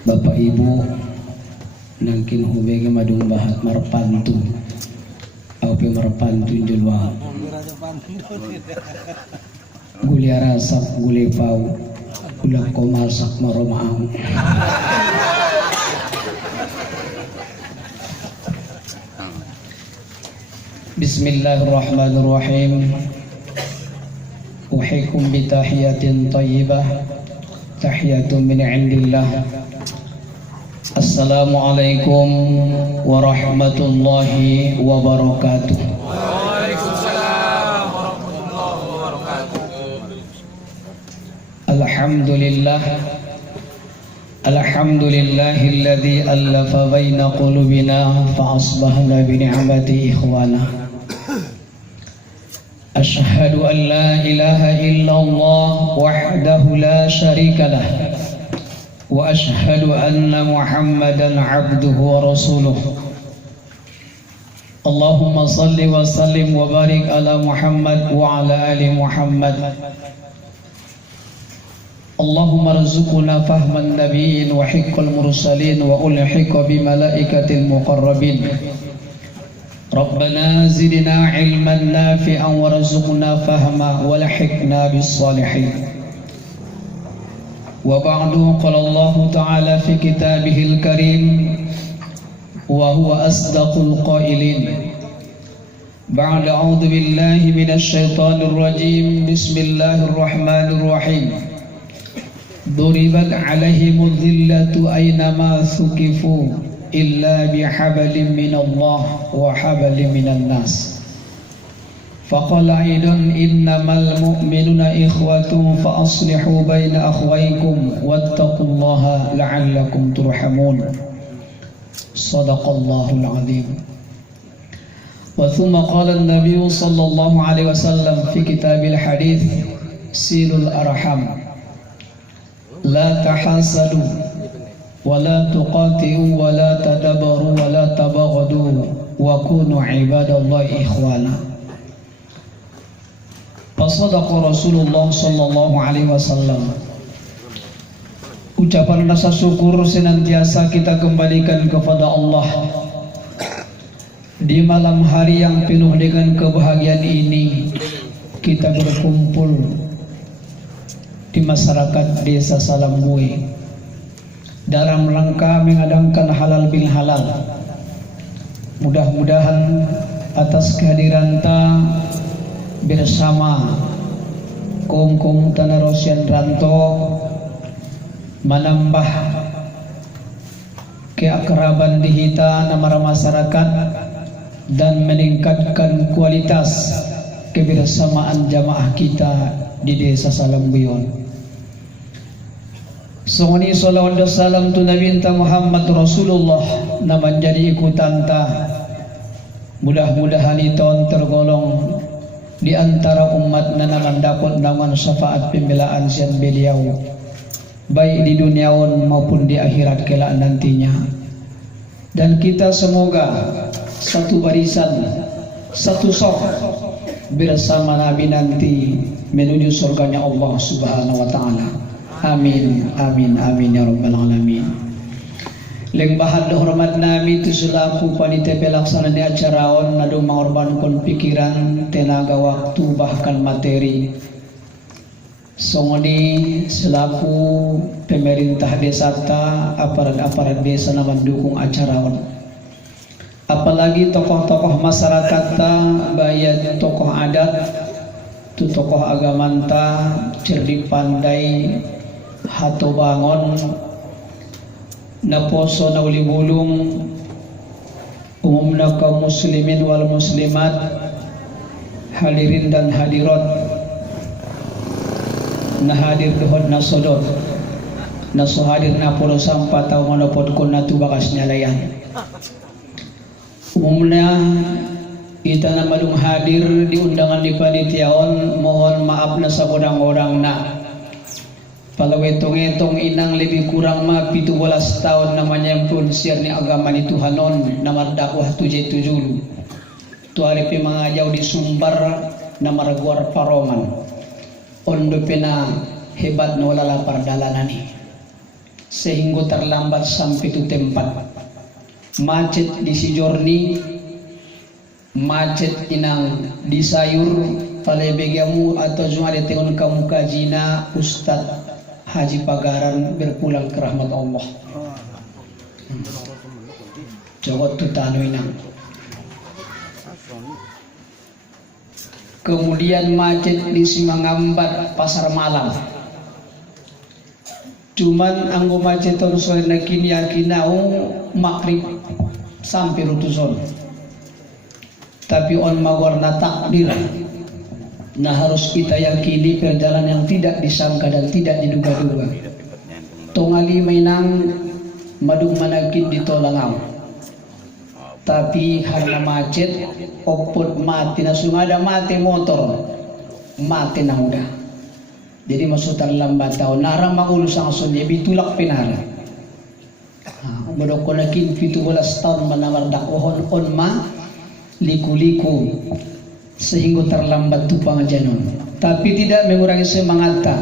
Bapak Ibu nangkin hubege madung bahat marpantu aupi marpantu julwa guliara sak gule pau ulah komal sak maromaau. Bismillahirrahmanirrahim. Uhikum bitahiyatin tayyibah, tahiyatun min indillah. Assalamualaikum warahmatullahi wabarakatuh. Waalaikumsalam warahmatullahi wabarakatuh. Alhamdulillah. Alhamdulillahilladzi allafa baina qulubina fa asbahna bi ni'mati ikhwana. Ashhadu an la ilaha illallah wahdahu la syarika lah. Wa ashhadu anna Muhammadan abduhu wa rasuluh. Allahumma salli wa sallim wa barik ala Muhammad wa ala ali Muhammad. Allahumma rzuqna fahman nabiyyin wa hiqqal mursalin wa ulhiqa bi malaikatil muqarrabin. Rabbana zidna ilman nafi'an warzuqna fahma walhiqna bis salihin. Wa ba'du qala Allah ta'ala fi kitabihil karim wa huwa asdaqul qailin. Ba'da a'udzu billahi minasy syaithanir rajim. Bismillahirrahmanirrahim. Duribat 'alaihimudz dhillatu aynama thuqifu illa bihablin minallah wa hablin minan nas. Faqala aidan innamal mu'minuna ikhwatun fa aslihu baina akhwaykum wattaqullaha la'allakum turhamun. Shadaqallahul azim. Wa thumma qala an-nabiy sallallahu alaihi wasallam fi kitabil hadits silul arham la tahasadu wa la tuqati'u wa la tadabaru wa la tabaghadu wa kunu ibadallahi ikhwana. Fasadaqa Rasulullah sallallahu alaihi wasallam. Ucapan rasa syukur senantiasa kita kembalikan kepada Allah di malam hari yang penuh dengan kebahagiaan ini. Kita berkumpul di masyarakat desa Salambue dalam rangka mengadangkan halal bil halal. Mudah-mudahan atas kehadiran ta bersama kaum tanah Rosian Ranto menambah keakraban di kita nama masyarakat dan meningkatkan kualitas kebersamaan jamaah kita di desa Salambuyon. Sungguh salawat dan salam tu Nabi Muhammad Rasulullah na menjadi ikutan ta. Mudah-mudahan itu tergolong di antara umat na mendapat naman syafaat pembelaan sian beliau baik di duniawan maupun di akhirat kelak nantinya. Dan kita semoga satu barisan, satu saf bersama Nabi nanti menuju surganya Allah Subhanahu wa taala. Amin amin amin ya rabbal alamin. Leng bahad hormat nami tu selaku panitia pelaksana di acara on nadu mengorbankan pikiran, tenaga, waktu bahkan materi. Songoni selaku pemerintah desa ta, aparat desa na mendukung acara on. Apalagi tokoh-tokoh masyarakat ta, baik tokoh adat, tu tokoh agama ta, cerdik pandai, hato bangon, naposo na uli bulung, umumna kaum muslimin wal muslimat, hadirin dan hadirat, na hadir dohod na sodot, na so hadir na polo sampah tau manopod kon na tu bakas nyalayan. Umumnya kita na malung hadir di undangan di panitiaon, mohon maaf na sa orang-orang na palawetong-etong inang lebih kurang ma 17 tahun namanya yang pronsiar ni agama ni Tuhanon na mardakwah tujulu tu hari mangajau di Sumbar na maragwar paroman ondo pena hebat na wala lapar dalanan ni sehingga terlambat sampai itu tempat. Macet di Sijorni, macet inang di sayur, palebegamu atau cuma ada tengon kamu kajina Ustadz Haji Pagaran berpulang ke rahmat Allah. Coba tu tanu inang. Kemudian macet di Simangambat pasar malam. Cuman anggo macet terus nak kini akinau makrib sampai rutuson. Tapi on magwarna takdir. Nah harus kita yakini perjalanan yang tidak disangka dan tidak diduga-duga. Tongali mainang madung manakit ditolangau. Tapi karena macet, opot mati na sungada mati motor, mati na udah. Jadi masuk terlambat tahu. Nara maulu sang dia bitulak pinara. Bodok konakin 17 tahun menawar dakwahon on ma liku-liku sehingga terlambat tu pangajanon. Tapi tidak mengurangi semangat ta.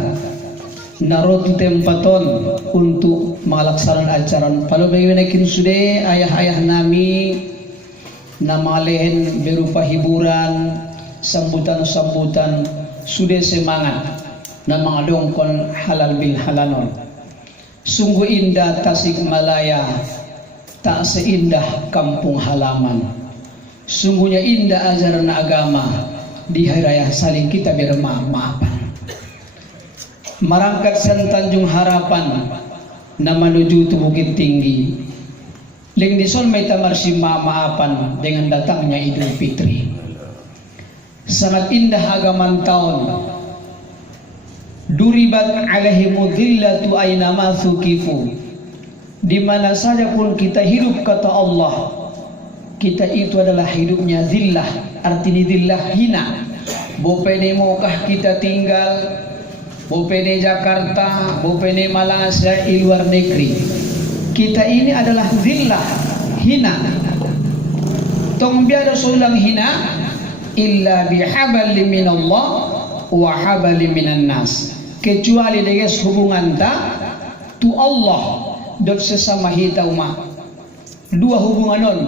Narotu tempaton untuk melaksanakan acara. Kalau bagaimanapun sudah ayah-ayah nami nama lehen berupa hiburan, sambutan-sambutan sudah semangat. Nama dongkon halal bil halanon. Sungguh indah Tasikmalaya, tak seindah kampung halaman. Sungguhnya indah ajaran agama, di hari raya saling kita bermaaf-maafan. Marangkat San Tanjung Harapan, na menuju Bukit Tinggi. Leng dison may tamarsi maafan dengan datangnya Idul Fitri. Sangat indah agaman tahun. Duribat alaihimu dhillatu aynama thukifu. Di mana saja pun kita hidup kata Allah, kita itu adalah hidupnya zillah, artinya zillah hina. Bopene maukah kita tinggal, bopene Jakarta, bopene Malaysia, di luar negeri, kita ini adalah zillah hina. Tong biada sulang hina illa bihabali minallah wa habali minan nas. Kecuali dengan hubungan ta tu Allah dan sesama kita umat. Dua hubungan non,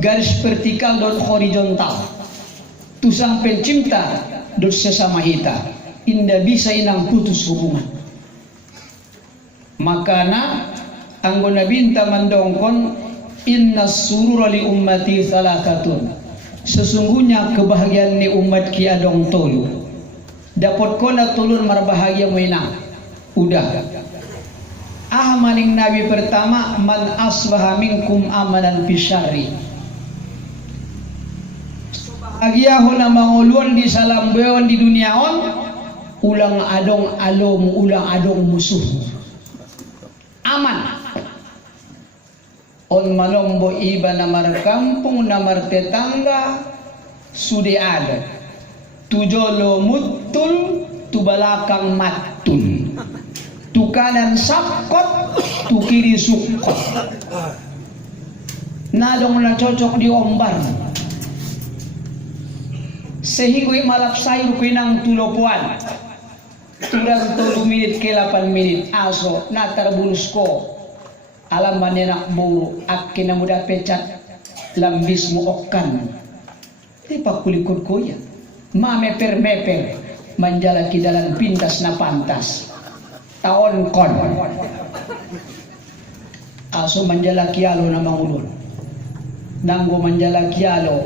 garis vertikal dan horizontal. Tu sang pencipta dan sesama kita. Indah bisa inang putus hubungan. Makana anggona binta mandongkon inna surura li ummati thalathatun. Sesungguhnya kebahagiaan ni umat ki adong tolu. Dapat kona tulun marbahagia menang. Udah. Maning nabi pertama man asbaha minkum amanan bisyari. Bahagia hona manguluan di salam beon di dunia on. Ulang adong alom, ulang adong musuh. Aman. On malombo iba namar kampung, namar tetangga sudah ada. Tujolo mutul, tu balakang matun, tu kanan sakot, tu kiri sukot. Nadong na cocok di ombar. Sehingga malap sayur kinang tulopuan. Turang 3 menit ke 8 menit aso natar bulus ko. Alam manenak buru akin na muda pecat lambis mo okkan. Di pakulikod ko yan. Mameper-meper manjala kidalan pintas na pantas taon kon aso manjala kialo na mangulon nanggo manjala kialo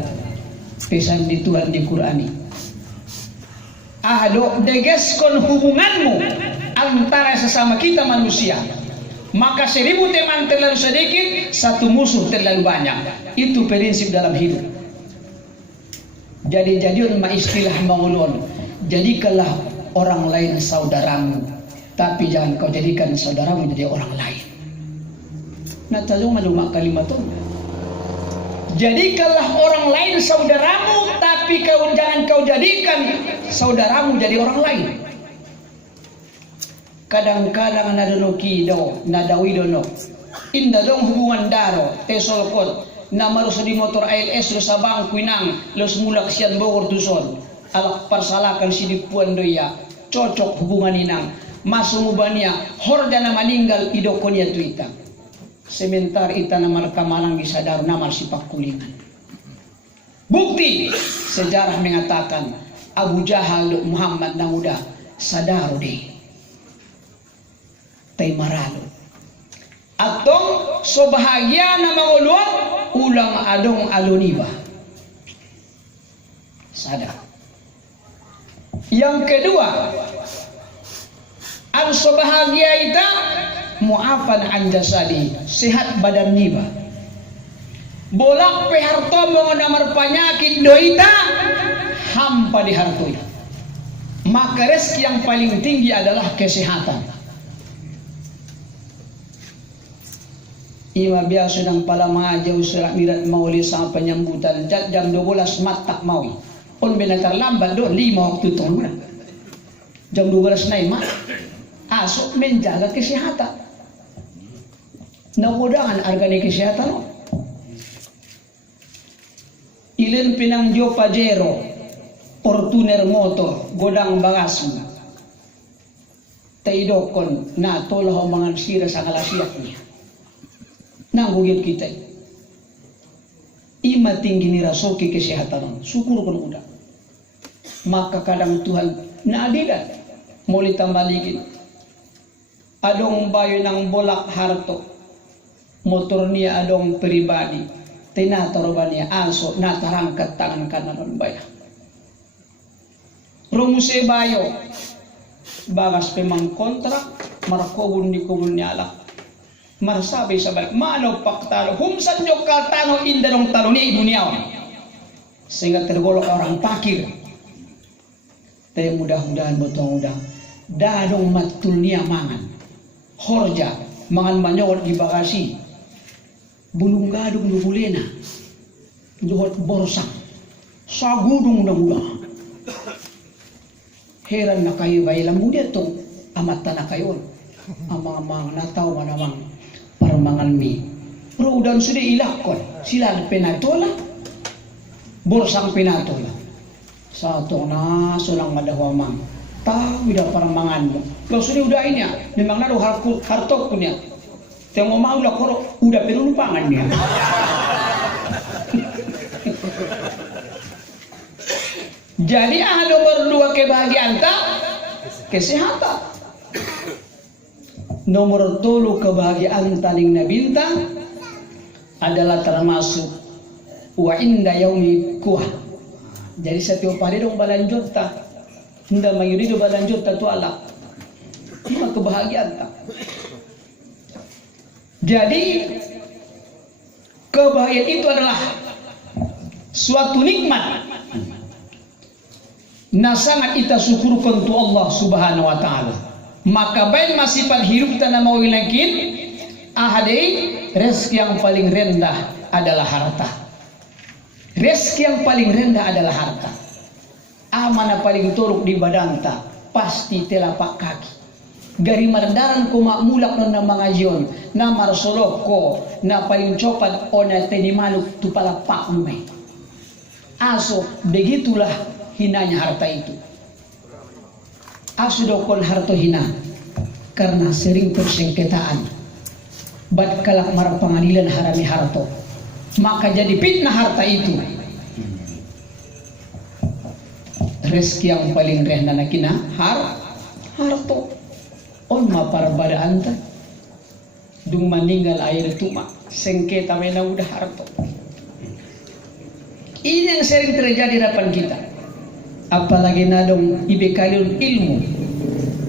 pesan di Tuhan di Qur'ani. Ahlo deges kon hubunganmu antara sesama kita manusia, maka 1000 teman terlalu sedikit, 1 musuh terlalu banyak. Itu prinsip dalam hidup. Jadi-jadiun ma istilah mengulun. Jadikanlah orang lain saudaramu, tapi jangan kau jadikan saudaramu jadi orang lain. Nah, talung maluma kalimat itu. Jadikanlah orang lain saudaramu, tapi jangan kau jadikan saudaramu jadi orang lain. Kadang-kadang nadono kido, nadawidono. Inda dong hubungan daro, tesolkot. Nama lo di motor ALS lo sabang kuinang lo semulak sian Bogor tuson alak persalakan si dipuan doya cocok hubungan inang masumubania hordana meninggal idokonia tuita sementar ita namar kamalang disadar namar sipak kulingan. Bukti sejarah mengatakan Abu Jahal Muhammad nang udah sadar deh tay maralo atong so bahagia na mangulun ulang adong aluniba sadar. Yang kedua, ang so bahagia ita muafan an jasadi, sehat badan niba. Bolak pe harto mo namar penyakit doita hampa di harto ita. Maka rezeki yang paling tinggi adalah kesehatan. Ima biasa ng pala mga jauh serak mirat mauli sa penyambutan jam 12 matak maui. On benatar lambat do 5 waktu tahun. Jam 12 na ima. Asok menjaga kesehatan. Nakudangan harga ni kesehatan. No? Ilan pinangjo Pajero, Fortuner motor, godang bagasmu. Taidokon na tolaho mga sira sa kalasiyak niya. Nanggugit kita. Ima tinggi ni rasoki kesehatan. Syukur kon udah. Maka kadang Tuhan naadilan. Muli tambalikin. Adong bayo ng bolak harto. Motor niya adong pribadi. Tinatoroban niya aso natarangkat tangan kanan bayan. Rumuse bayo. Bagas pemang kontrak. Markobun di kubun niya alak. Marsabi sa balik. Mano paktalo. Humsan nyo kaltano indanong talo ni dunia. Sehingga tergolong orang pakir. Tapi mudah-mudahan betul mudah. Dadong matul niya mangan. Horja. Mangan manyawat di bagasi. Bulung gadung nubulena. Johot borsang. Sagudung na mudah. Heran na kayo ba ilang muda to. Amata na kayo. Amang nataw manamang parmangan mi. Pero udan sudah ilakon. Sila penatola. Borsang penatola. Sa to na sulang madawamang. Tahu dah parmangan mo. Kalau sudah udah ini ya. Memang nado hartok punya. Tengok mau lah korok udah penumpangan dia. Jadi nomor 2 kebahagiaan tak kesehatan. Nomor 3 kebahagiaan taling nabintang adalah termasuk wa inda yaumi kuah. Jadi setiap hari dong balanjut tak. Hendak mayuri do balanjut tak tu alak. Ini kebahagiaan tak. Jadi kebahagiaan itu adalah suatu nikmat. Na sangat kita syukurkan tu Allah Subhanahu wa taala. Maka baik masih pada hidup tanah mau ilakin ahadai rezeki yang paling rendah adalah harta. Rezeki yang paling rendah adalah harta. Amanah paling turuk di badanta pasti telapak kaki. Gari mardaran ko mamulak na mangayon na marsolok ko na paling copat o na tenimaluk tu palapak lumay. Aso begitulah hinanya harta itu. Aso dokon harta hina karena sering persengketaan. Bad kalak mar pengadilan harami harta. Maka jadi fitnah harta itu. Rezeki yang paling rendah nakina harta. On maparbada anta dung meninggal air tuma sengketa mena udah harto. Ini yang sering terjadi di depan kita. Apalagi nadong ibekaliun ilmu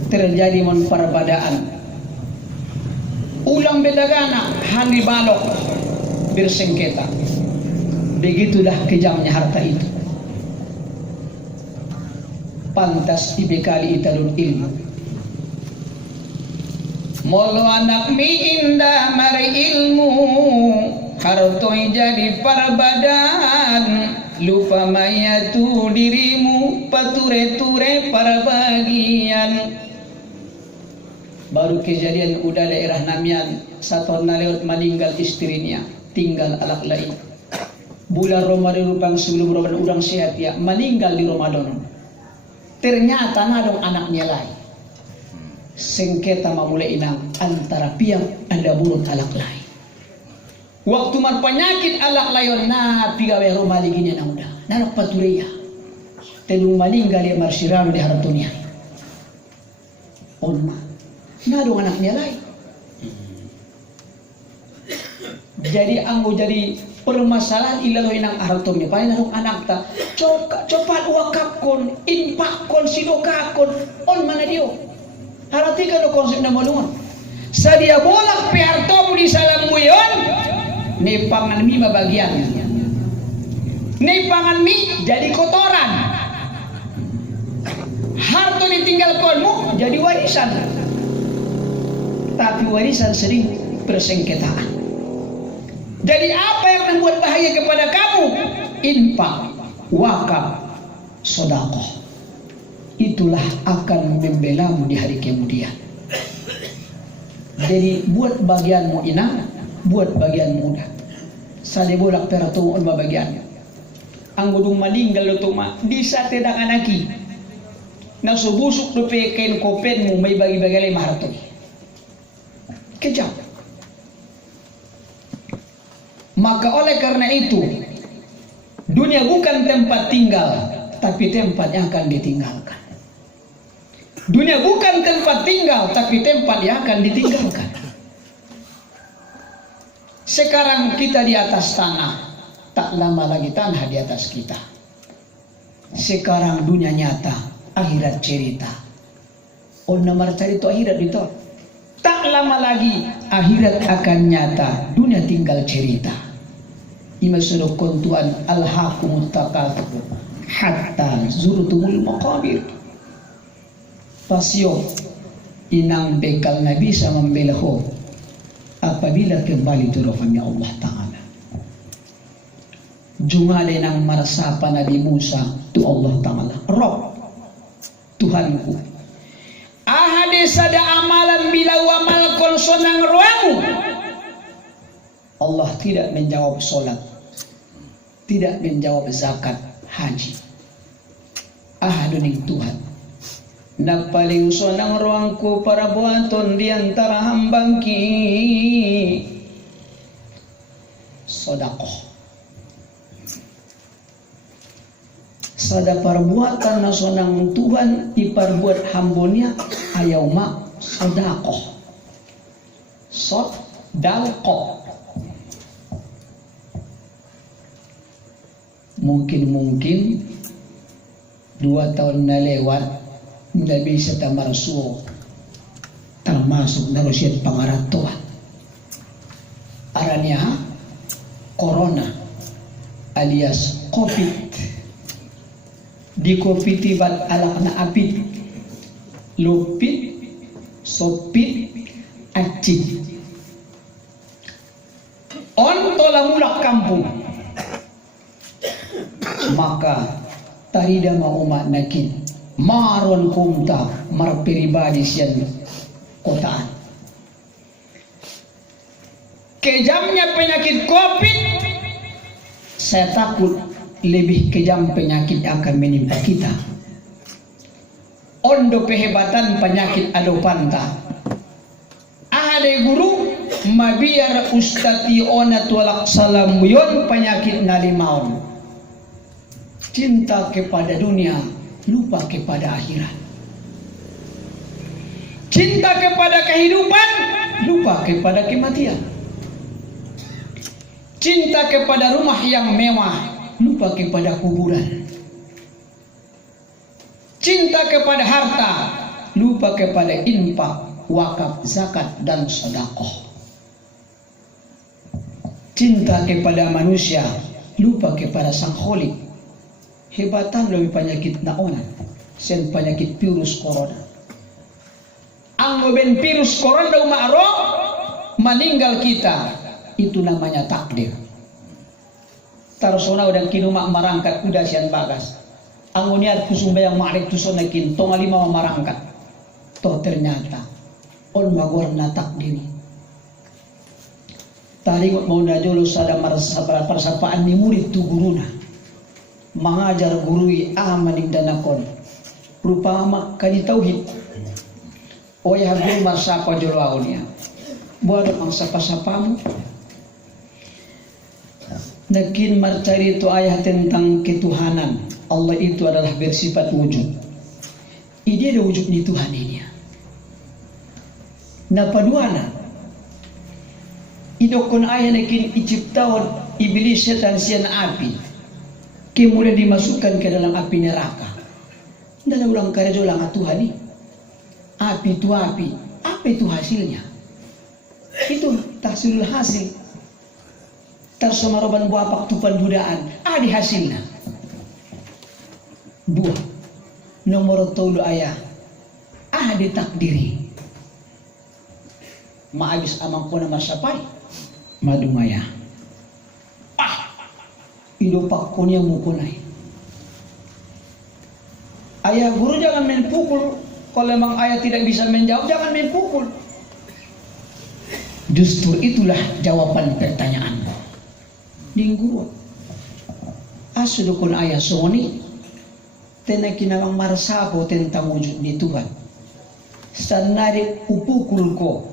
terjadi mon parbadaan. Ulang bedagana hani balok bersengketa. Begitulah kejamnya harta itu. Pantas ibekali italun ilmu. Molo anak mi indah mari ilmu hartoi jadi parbadan lupa mayatu dirimu pature-ture para bagian. Baru kejadian udah daerah Namian satu lewat meninggal istrinya tinggal anak lain. Bulan Ramadan rupang sebelum Ramadan udang sehat ya meninggal di Ramadan. Ternyata nadong anaknya lain. sengketa mamulai inang antara piang anda burut alak lain. Waktu mar penyakit alak layon na pigawe rumah ligini na udah narak patureya telung malinggal ya marsiraru di haratonia onma nadong anaknya lain. Jadi anggo jadi permasalahan ilalo inang haratomnya paling narong anak ta coba wakapkon impakon sidokakon on mana dio harati kalau konsep na malungan sadia bolak pihartomu di salam muyon ne pangan mi bagian ne pangan mi jadi kotoran harto ditinggal konmu jadi warisan tapi warisan sering persengketaan. Jadi apa yang membuat bahaya kepada kamu? Infak, wakaf, sedekah. Itulah akan membelamu di hari kemudian. Jadi buat bagianmu inang, buat bagianmu muda. Sade bolak peratu on bagian. Anggudung malinggal lo ma di sate dang anaki. Na subusuk do peken kopenmu may bagi-bagi maharto. Kejam. Maka oleh karena itu dunia bukan tempat tinggal tapi tempat yang akan ditinggalkan. Dunia bukan tempat tinggal tapi tempat yang akan ditinggalkan. Sekarang kita di atas tanah, tak lama lagi tanah di atas kita. Sekarang dunia nyata, akhirat cerita. On nomor cerita akhirat itu. Tak lama lagi akhirat akan nyata, dunia tinggal cerita. Ima sudah kontuan alhaqumut takatsur hatta zurtumul maqabir. Pasio inang bekal nabi sama membelaho apabila kembali ke rahmatnya Allah Ta'ala. Jumade nang marsapa Nabi Musa tu Allah Ta'ala Rob Tuhanku ahade sada amalan bila wamal konsonang ruamu. Allah tidak menjawab solat, tidak menjawab zakat, haji. Ahaduning Tuhan na paling sonang ruangku para buaton di antara hambangki sodakoh. Sada perbuatan na sonang Tuhan iparbuat hambonya ayaw ma sodakoh. Sodakoh. Mungkin 2 tahun na lewat hindi bisa tamarsuo termasuk na Rusyad pangaratuan aranya corona alias COVID. Di COVID tibat alak na apit lupit sopit acid on tolamulak kampung. Maka tarida maumat nakin maron kumta marperibadi siyan kotaan. Kejamnya penyakit COVID, saya takut lebih kejam penyakit yang akan menimpa kita. Ondo kehebatan penyakit adopanta. Ahade guru mabiar ustati ona tualak salam yon penyakit nalimaon. Cinta kepada dunia, lupa kepada akhirat. Cinta kepada kehidupan, lupa kepada kematian. Cinta kepada rumah yang mewah, lupa kepada kuburan. Cinta kepada harta, lupa kepada infak, wakaf, zakat, dan sedekah. Cinta kepada manusia, lupa kepada sang Khalik. Hebatan lebih penyakit naonan sen penyakit virus corona. Ang ben virus corona daw maaro meninggal kita, itu namanya takdir. Tarosona udah kinuma marangkat udah sian bagas. Ang uniat kusumbayang ma'arif tusona kin tonga 5 marangkat. To ternyata on magwarna takdir. Talingot mau na jolo sada persapaan ni murid tu guruna. Mengajar gurui amaning danakon rupa mak kadi tauhid O ya guru marsako jolawnya. Buat mangsa pasapamu. Nakin marcari itu ayat tentang ketuhanan. Allah itu adalah bersifat wujud. Ini ada wujud di Tuhan ini. Napaduana. Idokon ayat nakin iciptawan iblis setan sian api. Kemudian dimasukkan ke dalam api neraka. Dan ulang karya ulang Tuhan ini. Api itu api. Apa itu hasilnya? Itu tahsilul hasil. Tersemaroban buapak tupan budaan. Adi hasilnya. 2. Nomor 3 ayat. Adi takdiri. Maabis amang ko na masapai. Madumaya. Idopak ko niya mukunay. Ayah guru jangan main pukul. Kalau memang ayah tidak bisa menjawab, jangan main pukul. Justru itulah jawaban pertanyaanmu. Dinggu. Asudukun ayah soni. Tenakinawang marsako tentang wujud ni Tuhan. Sanari upukul ko.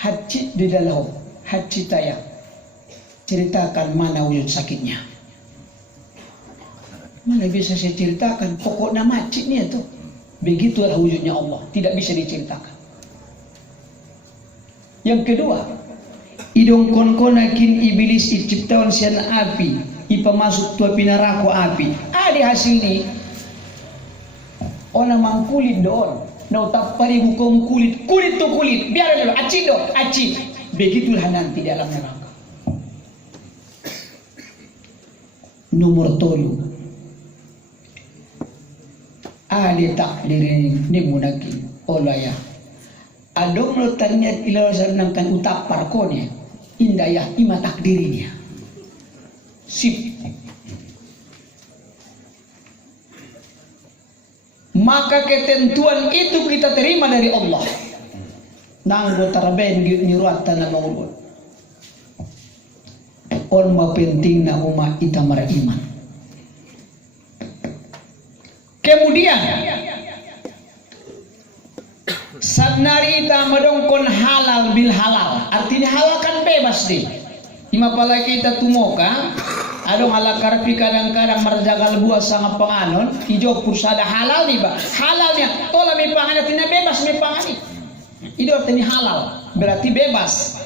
Hacit di dalam hacit taya. Ceritakan mana wujud sakitnya. Mana bisa saya ceritakan pokoknya macitnya tuh. Begitulah wujudnya Allah, tidak bisa diceritakan. Yang kedua, idong kon-konakin iblis iciptawan sian api, ipa masuk tua pinarako api. Ada hasil ni. Ona mang kulit doon. Nau tapari hukum kulit, kulit to kulit. Biar dulu, acid do, acid. Begitulah nanti dalam neraka. Nomor 3. Adi takdirin ni munaki olaya. Adong lo tanya ilawasan nangkan utak parkonya. Indaya ima takdirinya. Sip. Maka ketentuan itu kita terima dari Allah. Nanggo taraben niruat tanah maulud. Orma penting na umat ita iman. Kemudian sadnari ita madongkon halal bil halal. Artinya halal kan bebas deh. Ima pala kita tumoka. Adong halakarpi kadang-kadang marjagal buah sangat penganon. Ijo pusada halal nih ba. Halalnya tola mi panganan tina bebas mi pangani. Itu artinya halal. Berarti bebas.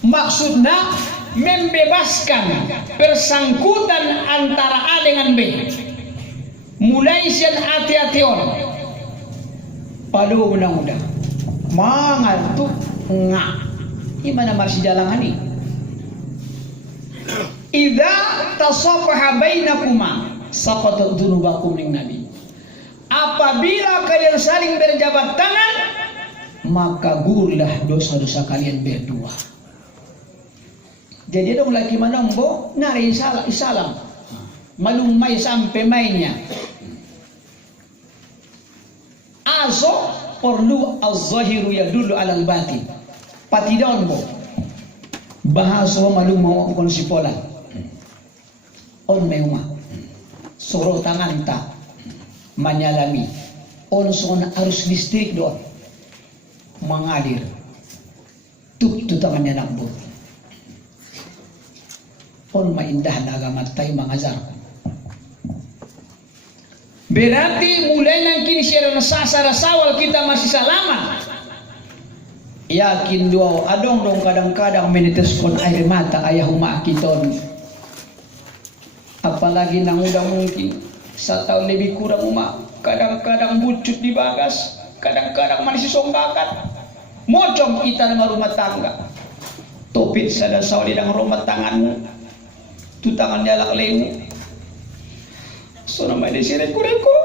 Maksudnya membebaskan persangkutan antara A dengan B. Mulai sian hati-hati on. Padu undang-undang. Mangantuk nga. Gimana masih jalangan nih? Idza tasafaha bainakuma saqatat dzunubakum ning nabi. Apabila kalian saling berjabat tangan, maka gugurlah dosa-dosa kalian berdua. Jadi dong laki manombo nari salam. Malumay sampai mainnya. Aso perlu az-zahiru yadullu alal batin. Patidon mo. Bahaso malum mau kon sipola. On meuma. Soro tangan ta menyalami. On son arus listrik doon. Mengalir. Tuk tangannya nambur. On maindah na agama tayo mengajar. Berarti mulai nangkin siya sasara sawal kita masih salama. Yakin doa adong dong kadang-kadang menites kon air mata ayah umak kiton. Apalagi nang udah mungkin 1 tahun lebih kurang umak. Kadang-kadang bucut di bagas, kadang-kadang masih sombakan. Mocong kita nama rumah tangga. Topit sada sawal di rumah tanganmu. Tu tangan jalak lemu. So na may desireko-reko.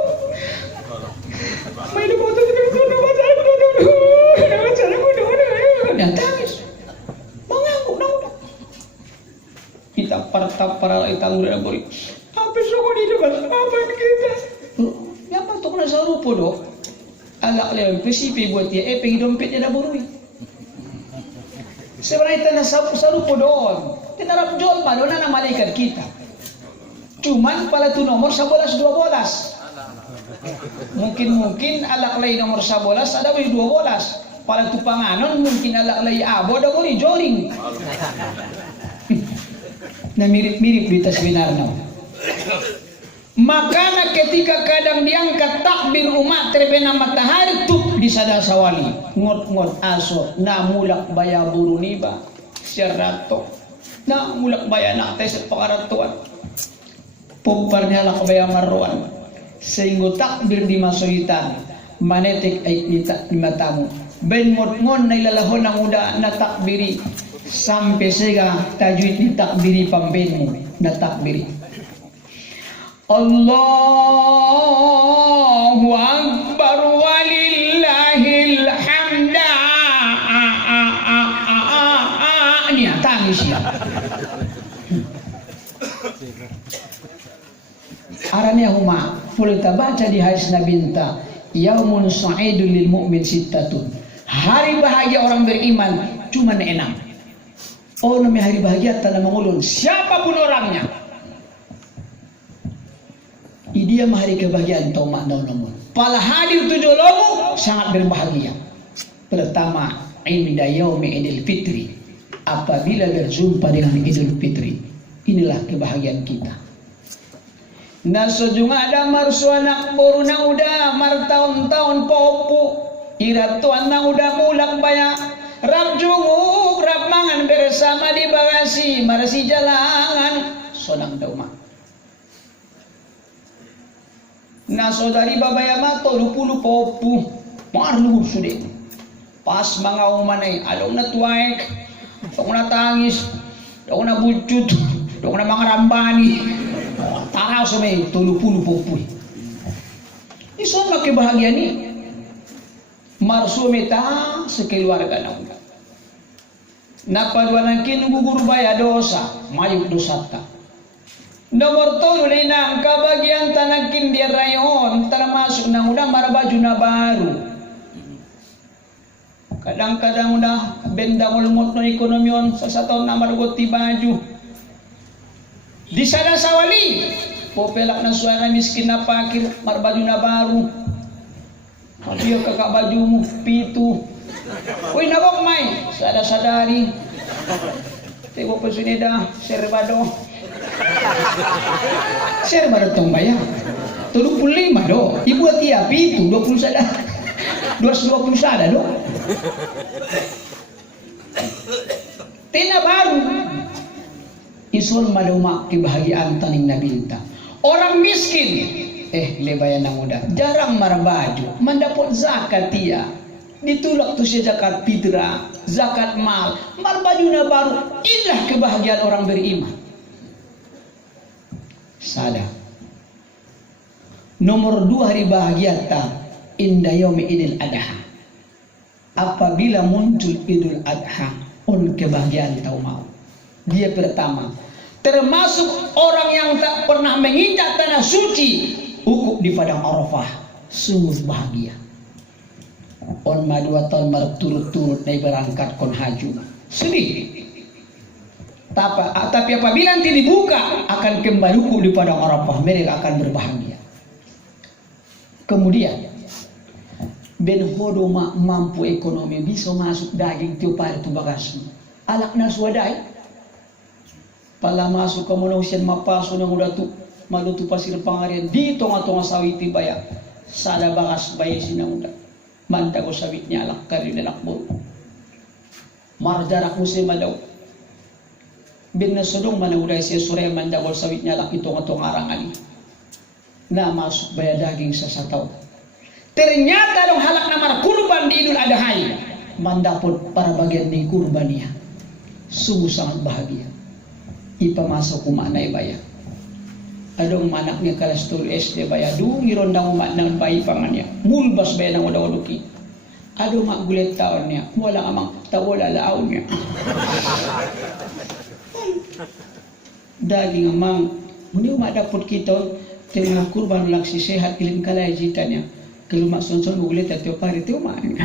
May lumoto dan tangis. Mengangguk na udah. Kita para itang udah beri. Apa suku di depan? Apa kita? Ya apa tuh kena sarupo dok? Alak lewat PCP buat dia. Pengen dompetnya dah borui. Sebenarnya kita nak sarupo doon. Kita nak jual pa doon na malaikat kita. Cuman pala tu nomor 11-12. Mungkin alak lay nomor 11 ada boleh 12. Pada tu panganon mungkin alak lay abo ada boleh joring. Nah mirip-mirip di tasbinarna. Makanya ketika kadang diangkat takbir umat terbena matahari tuh di sada sawali ngot aso na mulak baya buruniba syarato na mulak baya na tes pakaratuan puparnya lak baya marwan sehingga takbir di masoitan manetik ay nita matamu ben ngon na ilalahon ang uda na takbiri sampai sega tajwid ni takbiri pambenmu na takbiri Allahu Akbar walillahil hamda. Ini tangis ya. Aranya huma boleh baca di hadis Nabinta yaumun sa'idul lil mu'min sittatun. Hari bahagia orang beriman cuma 6. Oh namanya hari bahagia tanah mengulun siapapun orangnya. Dia hari kebahagiaan tau makna namun. Pala hadir tujuh lomu sangat berbahagia. Pertama, inda yaumi idul fitri. Apabila berjumpa dengan idul fitri, inilah kebahagiaan kita. Nasujung ada marsu anak boruna udah mar tahun-tahun popu. Iratu anak udah mulak banyak. Rab junguk, rab mangan bersama di bagasi, marasi jalangan. Sonang dauma. Na saudari babaya mato lupulu popu marluhur sudah pas mga umanay alaw na tuwaek alaw na tangis alaw na bucut alaw na mga rambani taraw sa may tulupulu popu iso makibahagia ni marsumita sa keluarga na uga napaduanan kinuguguru baya dosa mayuk dosata. Nomor 3 na ang kabagian tanakin di rayon termasuk nang udah marabaju na baru. Kadang-kadang udah benda ulmut no ekonomion sa taon na marugoti baju. Di sana sawali popelak na suana miskin na pakir marbaju na baru. Dia kakak bajumu pitu. Uy nabok may sada-sadari. Tebo pesuneda serbado. Share baru tong bayar 35 do ibu tiap itu 20 sada 220 sada do tina baru isul maduma kebahagiaan taning nabinta orang miskin lebayan nang muda jarang marabaju mendapot zakat dia ditulak tu zakat fitrah zakat mal baju na baru inilah kebahagiaan orang beriman. Sada. Nomor 2 hari bahagia ta inda yaumi idul adha. Apabila muncul idul adha, kebahagiaan tau mau. Dia pertama, termasuk orang yang tak pernah menginjak tanah suci, ukuk di padang Arafah, sungguh bahagia. On ma 2 tahun berturut-turut naik berangkat kon haju. Sedih. Tapi apabila nanti dibuka akan kembali di padang Arafah, mereka akan berbahagia. Kemudian ben hodo mampu ekonomi bisa masuk daging tiap hari tu bagasmu. Alak naswadai pala masuk ke manusian mapaso nang udah tu malu tu pasir pangarian di tonga-tonga sawit baya sada bagas baya sinang udah manda ko sawitnya alak kari dan akbur marjarak musim madaw bin nasudong mana udah siya sore mandagol sawitnya laki itong arang ali na masuk baya daging sa sataw. Ternyata dong halak namar kurban di Idul Adha mandapot para bagian di kurban niya. Sungguh sangat bahagia. Ipamasok kumanay baya. Adong manaknya kelas 2 SD baya dung irondang umat ng bayi pangannya. Mulbas baya ng wadawaduki. Ado mak gulet taon niya. Wala amang tawala laon niya. Daging amang muni umat dapot kita tengah kurban laksi sehat kilim kalay jitannya kalau mak sonson gulit tiap hari tiap mak ini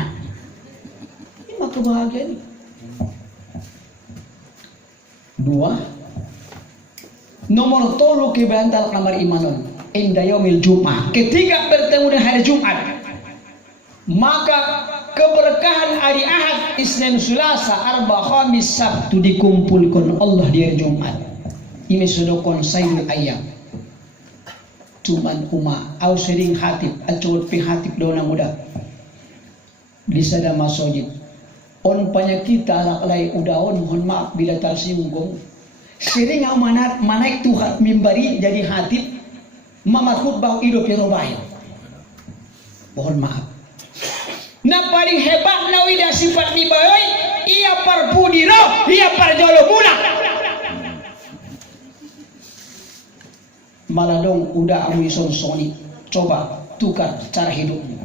mah kebahagiaan. 2 nomor 3 kebantal kamar imanon inda yaumil Jum'ah, ketika bertemu dengan hari Jumat, maka keberkahan hari Ahad, Isnin, Selasa, Arba, Khamis, Sabtu dikumpulkan Allah di hari Jumat. Ini sodokon sayyidul ayam. Cuman au sering hatib, acot pi hatib dona muda. Di sada masjid. On penyakit alak lai udaon, mohon maaf bila tersinggung. Sering manaik Tuhan mimbari jadi hatib, mamat khutbah ido pirobaya. Mohon maaf. Na paling hebat na wida sifat ni bayoy, ia parpudiro, ia parjolo mula. Maladong udah amu soni, coba tukar cara hidupmu.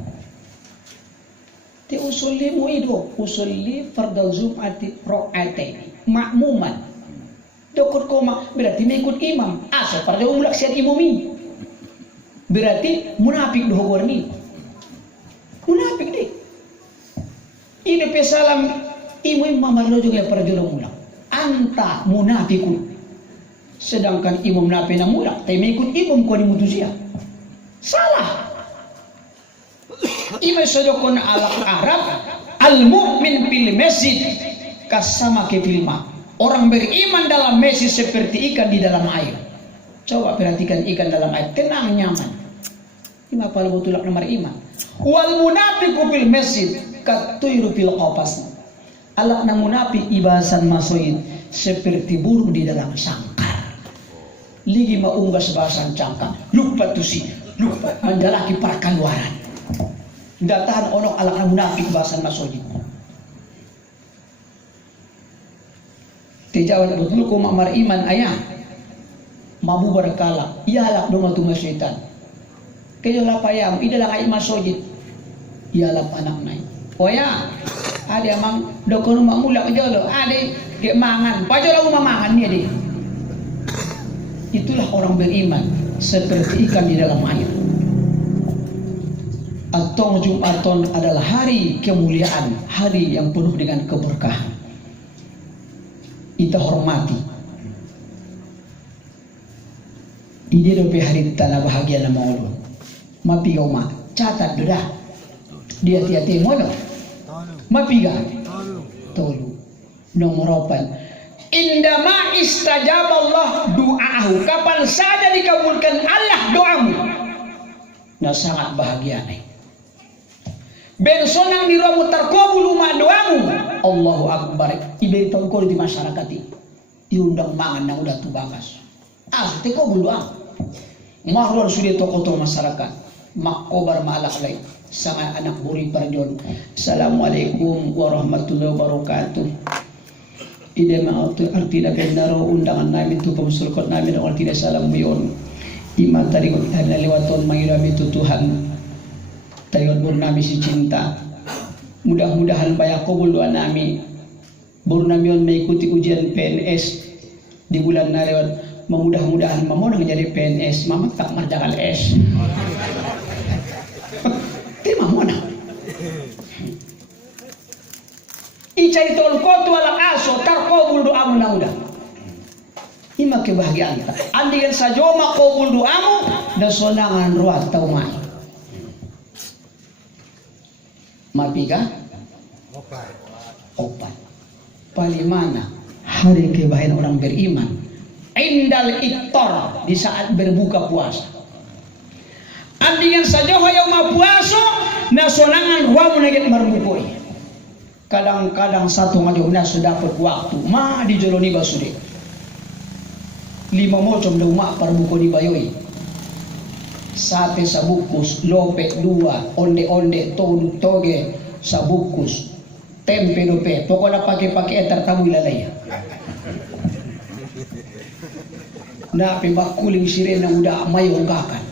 Ti usulli mu ido, usulli fardal Jum'ati ro'ate, makmuman. Dokot koma berarti mengikut imam, asa parjolo mula siat imumi. Berarti munafik dohor ni. Munafik deh. Ini pesalam imu mamarlo juga perjolong mulang. Anta munafikun. Sedangkan imam napi na mulang, tapi mengikut imam kau dimutusia. Salah. Imam sodokon alak Arab, al-mu'min fil masjid kasama ke fil ma. Orang beriman dalam masjid seperti ikan di dalam air. Coba perhatikan ikan dalam air, tenang nyaman. Ima pala butulak nomor iman. Wal munafiqu fil masjid katuyru fil qapas. Alak na munafik ibasan masoid seperti burung di dalam sangkar. Ligi maunggas bahasan cangkang. Lupa tusi, lupa menjalaki perkaluaran. Datahan onok alak na munafik bahasan masoid. Tijawal betul ko mamar iman ayah. Mabu berkala, ialak doma tu masyaitan. Kaya lapayam, idalang ay masoid. Ialap anak naik. Oh ya, ada mang dokon mamulak jolo, ada ge mangan, pajolo mamangan dia deh. Itulah orang beriman seperti ikan di dalam air. Atong Jumaton adalah hari kemuliaan, hari yang penuh dengan keberkahan. Kita hormati. Ini dope hari tanah bahagia nama Allah. Mapigaw ma, catat dah. Dia tiati mono. Mapiga. Tolu. Nomor 8. Indama istajab Allah doahu. Kapan saja dikabulkan Allah doamu. Nah sangat bahagia nih. Ben sonang di ruang terkabul umat doamu. Allahu Akbar. Iberi tongkol di masyarakat ini. Diundang mangan yang udah tubakas. Terkabul doa. Mahlul sudah tokoh masyarakat. Makobar malak lain. Sangat anak buri perjon. Assalamualaikum warahmatullahi wabarakatuh. Ide ma'atu artina bendaro undangan namin tu pemsulkot namin orang tidak salam bion. Iman tadi ada lewaton mengirami tu Tuhan. Tariot bur nami si cinta. Mudah-mudahan banyak kabul doa nami. Bur nami on mengikuti ujian PNS di bulan narewat. Mudah-mudahan mamonang jadi PNS, mama tak marjakal S. Tema mona. Icai tol kotu ala aso tarkobul doamu nauda. Ima kebahagiaan kita. Andikan sajoma kobul doamu dan sonangan ruat taumai. Mapiga? Opat. Palimana hari kebahagiaan orang beriman. Indal iftar di saat berbuka puasa. Andingan saja hayang mapuaso na sonangan ruamu naget marbukoi. Kadang-kadang satu ngajuna sudah dapat waktu ma di joloni basude 5 mocom da umak parbuko di bayoi sate sabukus lope 2 onde-onde toge sabukus tempe dope pokoknya pakai etar tamu ilalaya na pibakuling sirena udah mayo gakan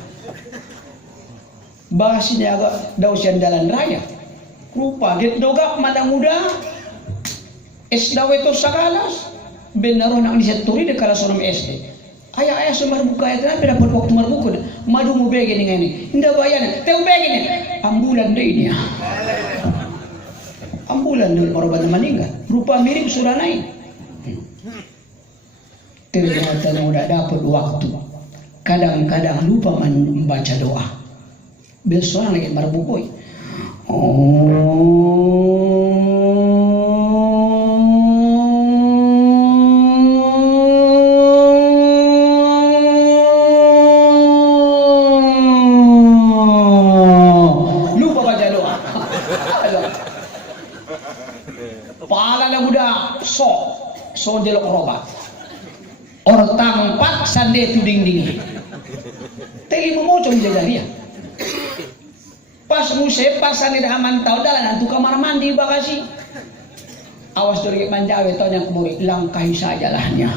bahasnya agak daw siyan dalan raya rupa get dogak mada muda es daw itu sakalas benar nak diseturi de kala sonom SD ayah sumar buka itu tapi dapat waktu marbuka madu mu bege ni ngene inda bayan teu bege ni ambulan deh ini ambulan deh korban meninggal rupa mirip suranai ternyata udah dapat waktu kadang-kadang lupa membaca doa. Besok lagi marbukoy. Lupa baca doa. Pala na muda so jelok robat. Or tampak sande tuding dingin. Teli memocong jaga dia. Pas musib pasan di aman tau dalan hantu kamar mandi bagasi. Awas dari manjawe tau yang kemuri langkahi sajalahnya.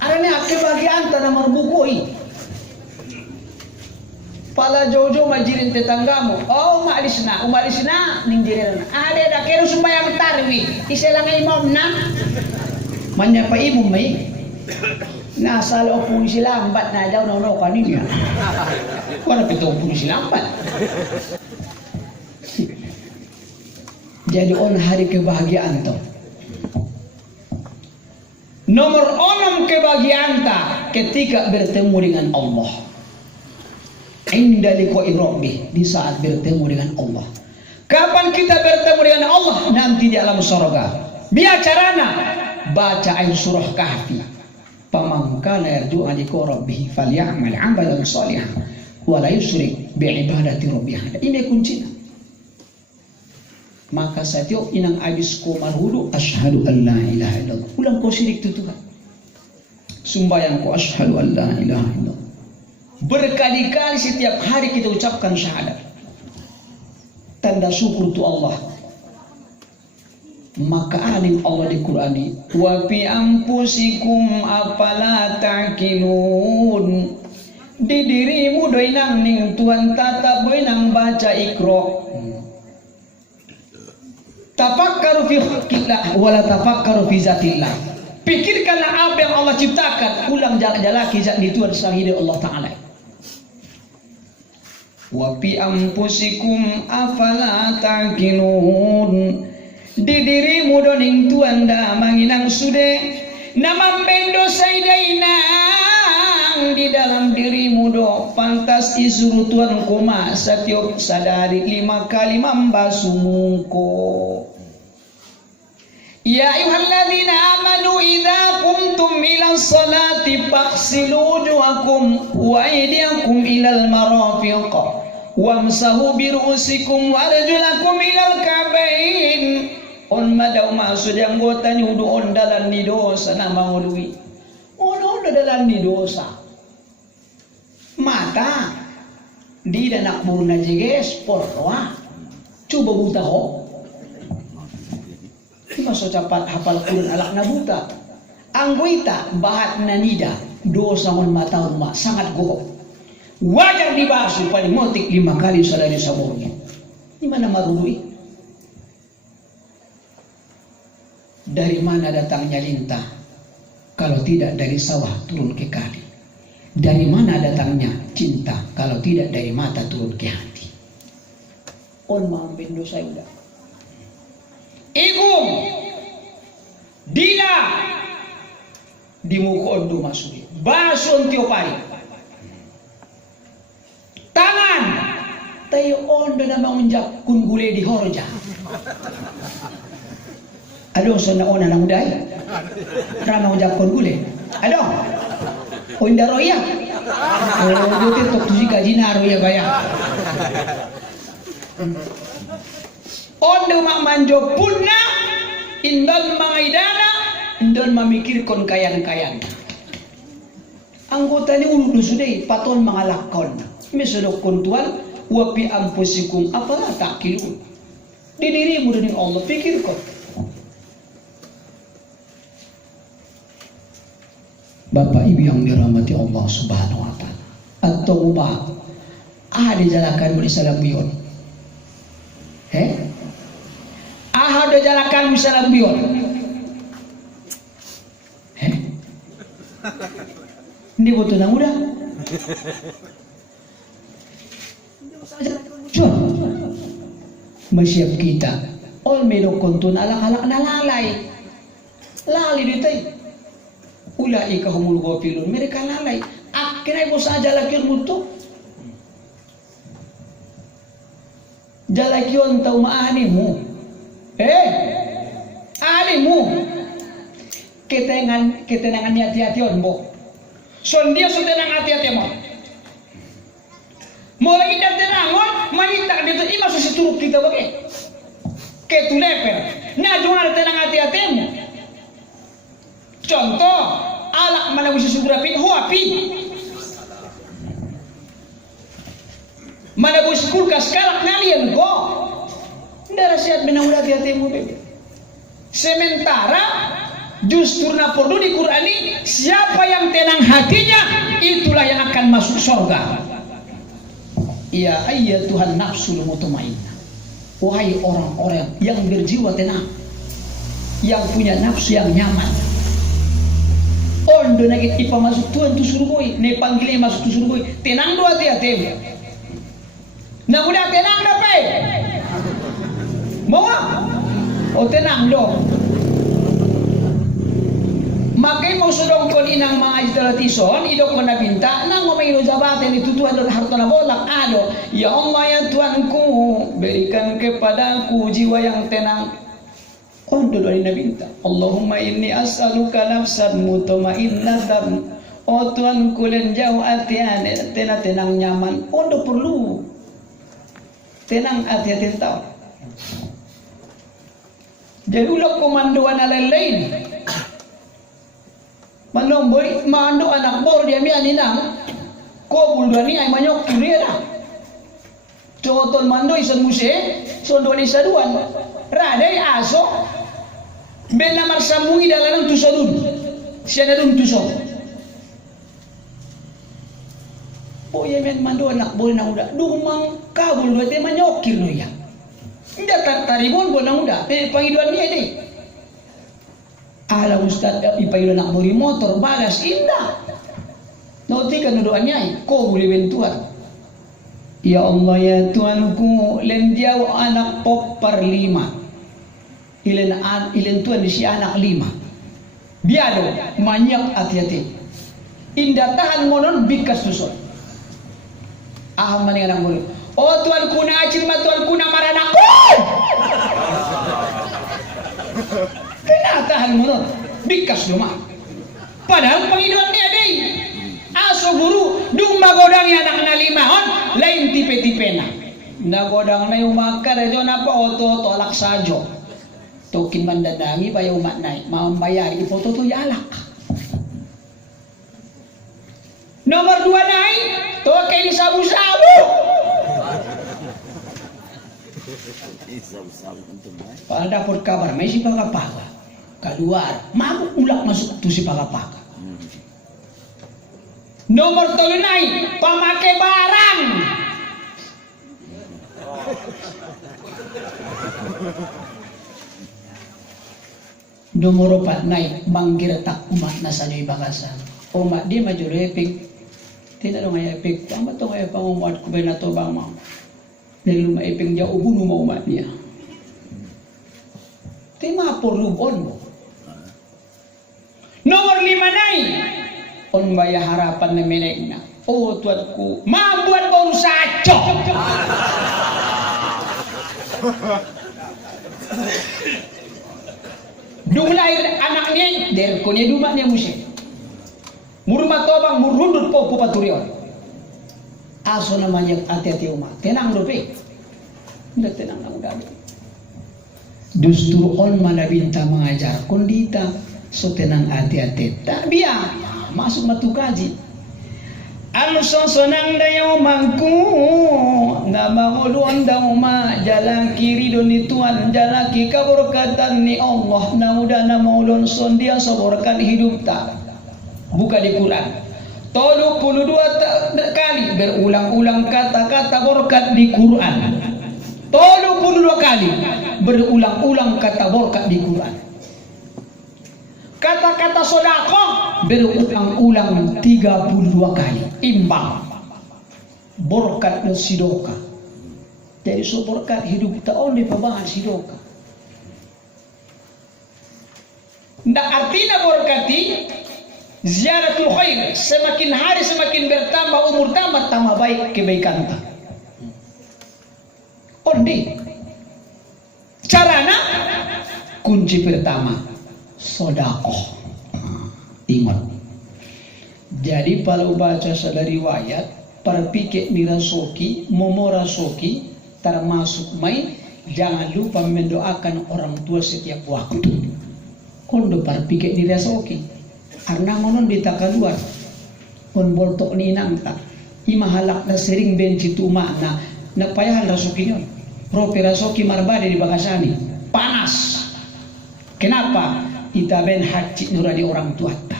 Arane ake bagian tanah marbukoi. Pala jojo majirin tetanggamu. Oh umarisna ning jirin. Ade da kero sembayang tarwi. Iselang imam na. Manya pa imam mai. Nasa loob po sila lambat na daw no kanina. Wala pitong po sila lambat. Jadi on hari kebahagiaan to. Nomor 6 kebahagiaan ta ketika bertemu dengan Allah. Inda liqa'i rabbih, di saat bertemu dengan Allah. Kapan kita bertemu dengan Allah? Nanti di alam surga. Biar carana baca ayat surah Kahfi. Faman kana yarju liqa rabbih falyamal 'amalan shalihan wa la yusyrik bi ibadati rabbih. Ini kuncinya. Maka setiap inang abis ko marhudu asyhadu an la ilaha illallah. Ulang ko syirik tu Tuhan. Sumbayang ko asyhadu an la ilaha illallah. Berkali-kali setiap hari kita ucapkan syahadat. Tanda syukur tu Allah. Maka alim Allah di Qur'ani wa fi anfusikum afala ta'qilun. Di dirimu doinang ning Tuhan tatap doinang baca Iqra. Tafakkaru fi khalqillah wa la tafakkaru fi zatillah. Pikirkanlah apa yang Allah ciptakan, ulang jalaki zat di Tuhan sahidi Allah Ta'ala. Wa fi anfusikum afala ta'qilun. Di dirimu doning Tuhan da manginang sude nama bendo saidainang di dalam dirimu do pantas izuru Tuhan koma setiap sadari 5 kali membasuh muko. Ya ayyuhalladzina amanu idza qumtum ila sholati faghsilu wujuhakum wa aydiyakum ilal marafiq wamsahu bi ru'usikum wa arjulakum ilal ka'bain. On madaw maksud yang anggota ni udu on dalan ni dosa nama ngului. On dalan ni dosa. Mata di danak burna jeges porwa. Coba buta ho. Maso cepat hafal Quran alak na buta. Angguita bahat nanida dosa on mata rumah sangat gohok. Wajar dibasuh paling motik 5 kali salari saburnya. Di mana marului? Dari mana datangnya lintah kalau tidak dari sawah turun ke kali? Dari mana datangnya cinta kalau tidak dari mata turun ke hati? On mampin dosa udah. Igum dila di muka do masuk. Basun tiap hari. Tangan tayo on do na maunjak kun gule di horja. Aduh, so na ona nang uday. Rama ujak kon gule. Aduh. O inda roya. O butir tok tuji gajina roya baya. Ondo mak manjo punna indon mangaidana indon mamikir kon kayan-kayan. Anggota ni ulu sudai paton mangalakon. Mesodok kon tuan wa fi anfusikum afala ta'qilun. Di dirimu dengan Allah pikir kau. Bapak Ibu yang dirahmati Allah Subhanahu wa taala. At-taubah ada jalakan boleh salam bion. Ada jalakan salam bion. Ini butuh nang udah. Cun. Masyap kita. All medok kontun alak-alak nalalay. Lali ditay. Ulaika humul ghafilun, mereka lalai. Akhirnya bos aja lagi butuh. Jalakion tau maanimu. Animu. Ketenangan hati-hati mo. Sondia tenang hati-hati mo. Mulai dari tenangon, manitak dito ima susituruk kita bagi. Ketuleper. Nah, jangan tenang hati-hati mo. Contoh, alak mana bisa sugrapin huapi. Mana bos kulkas kalak ngalian ko. Ndara siat binang udah hati-hati mo bebe. Sementara justru perlu di Quran ini siapa yang tenang hatinya itulah yang akan masuk surga. Ya ayyatuhan nafsul mutmainnah. Wahai orang-orang yang berjiwa tenang, yang punya nafsu yang nyaman. Ondo nagit ipa masuk Tuhan tu surgoi, ne panggilnya masuk tu surgoi. Tenang do hati-hati. Nah udah tenang dapat. Mau? O tenang do. Makai mau sodong kon inang mga istalatison, idok ko na binta, nang may ilo jabatan itu Tuhan dan harta na bolak, ado, ya Allah ya Tuhanku, berikan kepadaku jiwa yang tenang. Ondo dari na binta, Allahumma inni as'aluka nafsan mutmainnatan. O Tuhanku len jauh hati-hati, tenang nyaman. Ondo perlu tenang hati-hati tau. Jadi ulah komandoan lain-lain. Manomboy mando anak bor dia mi aninang ko buldani ay manyok kirera. Coton mando isan muse sondo ni saduan. Radai aso bela marsamungi dalam tusadun. Siya dun tuso. Po yemen mando anak bor na uda. Dumang kabul do te manyokir no ya. Inda taribon bo na uda. Pangiduan ni ede. Ala Ustaz ipaido nak buri motor balas indah. Nauti kan doanya ko boleh bentuan. Ya Allah ya Tuhanku len jauh anak popar 5. Ilen tuan di si anak 5. Biado manyak hati-hati. Indah tahan monon bikas tuson. Aham maning anak buri. Oh Tuanku na acil ma Tuanku na maranaku. Kenatahan mo nun? Bikas lumah. Padahal pangiduan niya day. Aso guru, dung magodang yan anak na 5 lain tipe-tipe na. Nagodang na yung makar, dyan na pa oto, tolak sadyo. Tokin mandadangi, bayaw matnay. Mambayari, ipoto to yalak. Nomor 2 na ay, to kay ni sabu-sabu. Pada dapat kabar, may si pagkapaka. Keluar, mabuk ulak masuk tu si pagkapaka. Nomor 3 naik, pemakai barang. Nomor 4 naik, manggir tak umat nasanyoy bakasan. Umat dia maju repik. Tidak dong ay epik. Tama to ay pangumat ko ba na to bang mau. Dari rumah eping jauh bunuh mau umatnya. Tema porlubon mo. Nomor 5 naik. On baya harapan na menegna. Oh Tuanku, mabuat baru saco. Dung lahir anaknya, der konya dumaknya musik. Murma tobang murundut po paturion. Aso namanya hati-hati umat. Tenang dope. Udah tenang na udah. Justru on mana binta mengajar kondita so tenang hati-hati. Tak biar masuk matu kaji. Anu sonang dayo mangku nama ngolon daw ma jala kiri doni tuan jala ki kaborkatan ni Allah na udah na maulon son dia soborkan hidup tak. Buka di Quran. 32 kali berulang-ulang kata-kata berkat di Quran. 32 kali berulang-ulang kata berkat di Quran. Kata-kata sedekah berulang-ulang 32 kali. Imbang. Berkat dan sedekah. Jadi so berkat hidup kita oleh pembahan sedekah. Ndak artinya berkati Ziyadatul khair, semakin hari semakin bertambah umur tambah baik kebaikan ta. Ondi. Carana kunci pertama sedekah. Ingat. Jadi kalau baca sadari riwayat perpikir dirasoki, momorasoki termasuk mai jangan lupa mendoakan orang tua setiap waktu. Kondo perpikir dirasoki. Karena ngonon dita keluar. On boltok ni nangta. Ima halak na sering benci tuma na payahan rasoki nyon. Rope rasoki marbade di bakasani. Panas. Kenapa? Ita ben hacik nurani orang tua ta.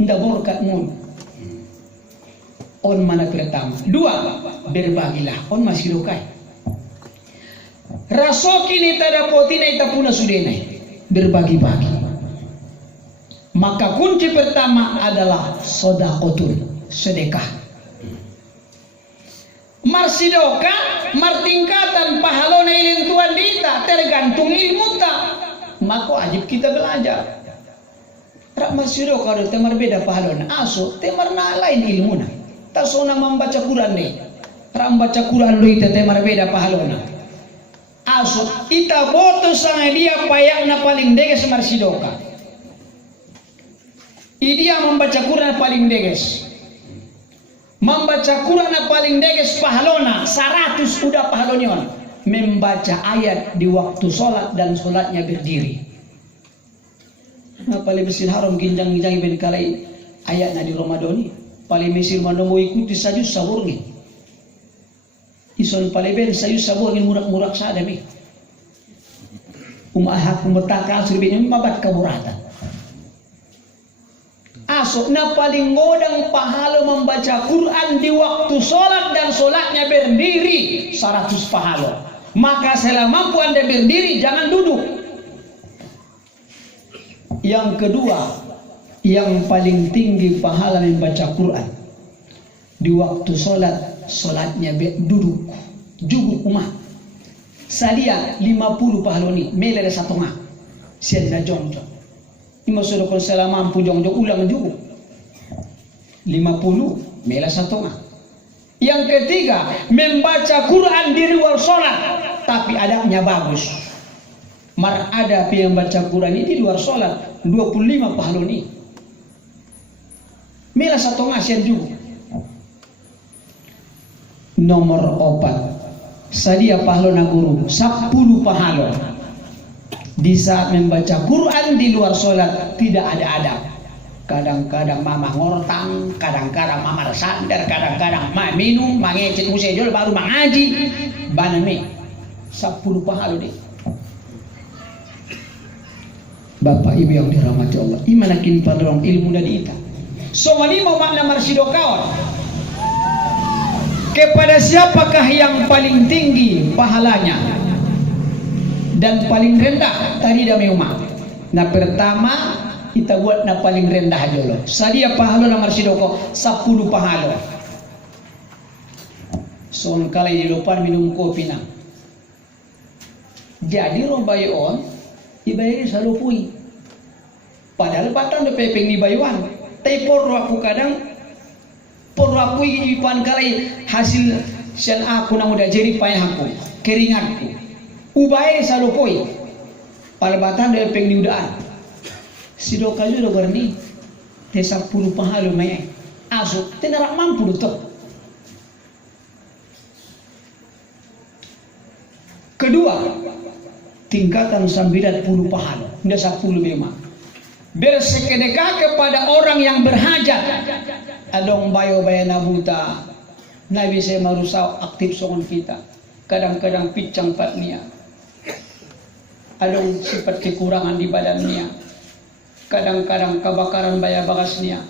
Nda borkat mun. On mana pertama. Dua, berbagilah. On masih rokai. Rasoki ni tada potina ita puna sudene. Berbagi-bagi. Maka kunci pertama adalah sedekahun, sedekah. Marsidoka, martingkatan pahalona ilin tuan dita tergantung ilmu ta. Maka ajib kita belajar. Rak marsidoka do temar beda pahalona. Aso temar na lain ilmu na. Tak sona membaca Quran ni. Rak membaca Quran do ita temar beda pahalona. Aso ita boto sang dia payak na paling deges marsidoka. Dia membaca Quran paling deges. Membaca Quran paling deges pahalona 100 udah pahalonion. Membaca ayat di waktu sholat dan sholatnya berdiri. Nah, paling mesin haram ginjang-ginjang ben kalai ayatnya di Ramadani. Paling mesin mandomo ikuti saja saburnya. Ison paling ben sayu saburnya murak-murak sadami. Umahak umataka surbin mabat kaburatan. Asok na paling ngodang pahala membaca Quran di waktu sholat dan sholatnya berdiri 100 pahala. Maka selama mampu anda berdiri jangan duduk. Yang kedua, yang paling tinggi pahala membaca Quran di waktu sholat, sholatnya duduk juguk umat. Sadia 50 pahaloni melere satongah sienda jongjong. Ima sudah konsela mampu jong-jong ulang juga 50 mela satongah. Yang ketiga membaca Quran di luar sholat tapi adabnya bagus. Mar ada yang baca Quran ini di luar sholat 25 pahaloni mela satongah sian juga. Nomor 4 sadia pahalona guru 10 pahala. Di saat membaca Quran di luar sholat tidak ada adab. Kadang-kadang mama ngortang, kadang-kadang mama sandar, kadang-kadang mama minum, mangecet musejol baru mengaji. Baname 10 pahala deh. Bapak Ibu yang dirahmati Allah, imanakin padrong ilmu dari ita. So mani mau makna marsidokawan. Kepada siapakah yang paling tinggi pahalanya? Dan paling rendah tadi dah memang. Nah pertama kita buat na paling rendah dulu. Sadia pahala na marsidoko 10 pahala. Son kali di depan minum kopi na. Jadi rombayon ibayari salupui. Padahal batang de pepeng di bayuan. Tapi porro aku kadang porro aku ipan kali hasil sian aku na muda jeri payahku, keringatku. Ubai salupoi palbatan dari peng di udaan sidoka juga berni desa 10 pahala mai asu tenarak mampu tuh. Kedua tingkatan 90 pahala tidak 10 memang bersedekah kepada orang yang berhajat. Adong bayo bayana buta nabi saya marusak aktif songon kita kadang-kadang picang patnia. Ada sifat kekurangan di badannya. Kadang-kadang kebakaran baya bagasnya.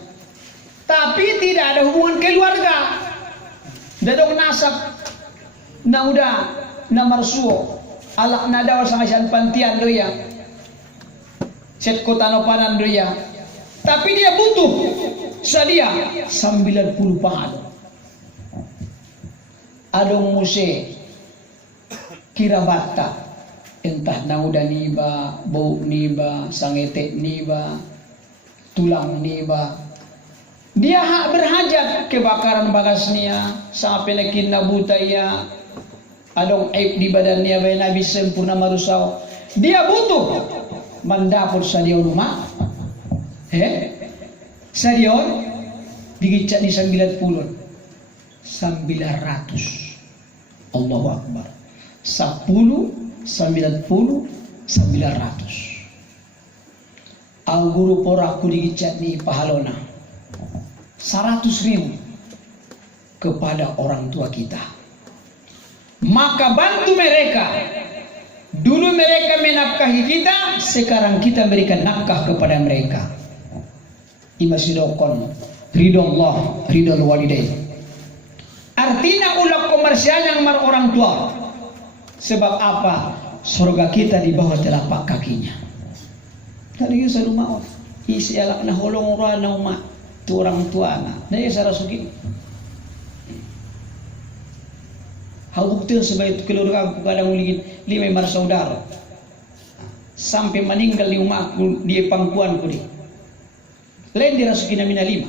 Tapi tidak ada hubungan keluarga. Dadong nasab na udah na marsuo. Alak na daw sa kasyan pantian doya. Set kota no panan doya. Tapi dia butuh sadia 90 pahala. Adong muse kira bata. Entah nauda niba, bau niba, sangetek niba, tulang niba, Dia hak berhajat kebakaran bagasnya sampai lekin nabutaya adong aib di badannya bayi Nabi sempurna marusau. Dia butuh mandapur sadion rumah. Sadion digicat di 90 900. Allahu Akbar. 10 90 900. Al guru poraku digicat ni pahalona 100.000 kepada orang tua kita. Maka bantu mereka. Dulu mereka menafkahi kita, sekarang kita berikan nafkah kepada mereka. Imasidokon ridho Allah, ridho walidain. Artinya ulah komersial yang mar orang tua. Sebab apa? Surga kita di bawah telapak kakinya. Tadi saya rumah isi alak na holong orang na umat tu orang tua na. Naya sarasuki. Hal bukti sebagai keluarga aku kadang uligin 5 saudara. Sampai meninggal di rumahku di pangkuanku di. Lain dirasuki na mina 5.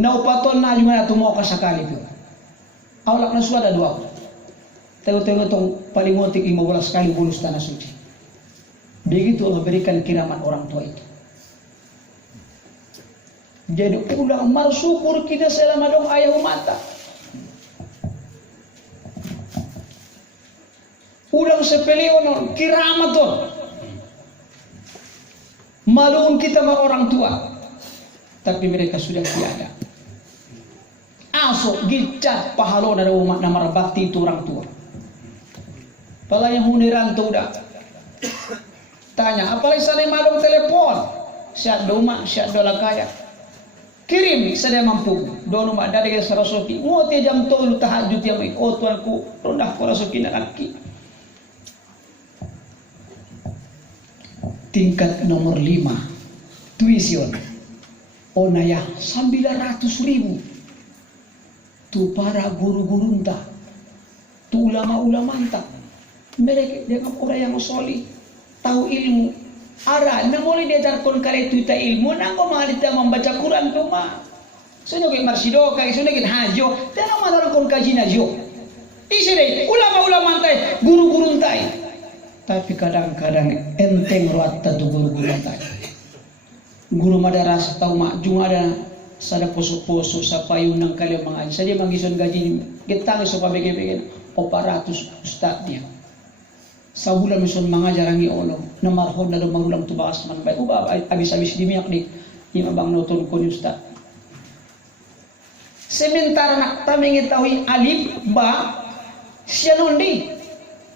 Naupaton na juga tu mau kasakali tu. Awalak na suada 2. Tengok-tengok tong paling ngotik 15 kali bulus tanah suci. Begitu Allah berikan kiraman orang tua itu. Jadi ulang bersyukur kita selama dong ayah mata. Ulang sepeleon kiramat tuh. Maluun kita sama orang tua. Tapi mereka sudah tiada. Asok gicat pahalo dari umat nama bakti itu orang tua. Pala yang huniran tu dah. Tanya, apalagi sana malum telepon. Siap doma, siap dola kaya. Kirim saya mampu. Dono mak dari sarasoki. Ngote jam tolu tahajud yang baik. Oh tuanku, rondah ko rasoki nak kaki. Tingkat nomor 5. Tuition. Onaya 900.000. Tu para guru-guru entah. Tu ulama-ulama entah. Mereka dengan orang yang solih, tahu ilmu. Ara, na mulai diajarkan kali itu ta ilmu, nangko mengalita membaca Quran tu mah. Soalnya kayak marsido, kayak soalnya kayak hajo, tanah mana kon kaji najo. Isere ulama-ulama entai, guru-guru entai. Tapi kadang-kadang enteng ruat tu guru-guru entai. Guru madrasah tahu mak jung ada sada poso-poso sa payung nang kali mengaji. Sadia mangison gaji getang so pabege-bege 400 ustadnya. Sabulan mison mengajar angi Allah namarhon na magulang tubakas man baik uba abis-abis dimiyak di imabang noton ko ni ustad. Sementara nak tamingin tahu alif ba siya nondi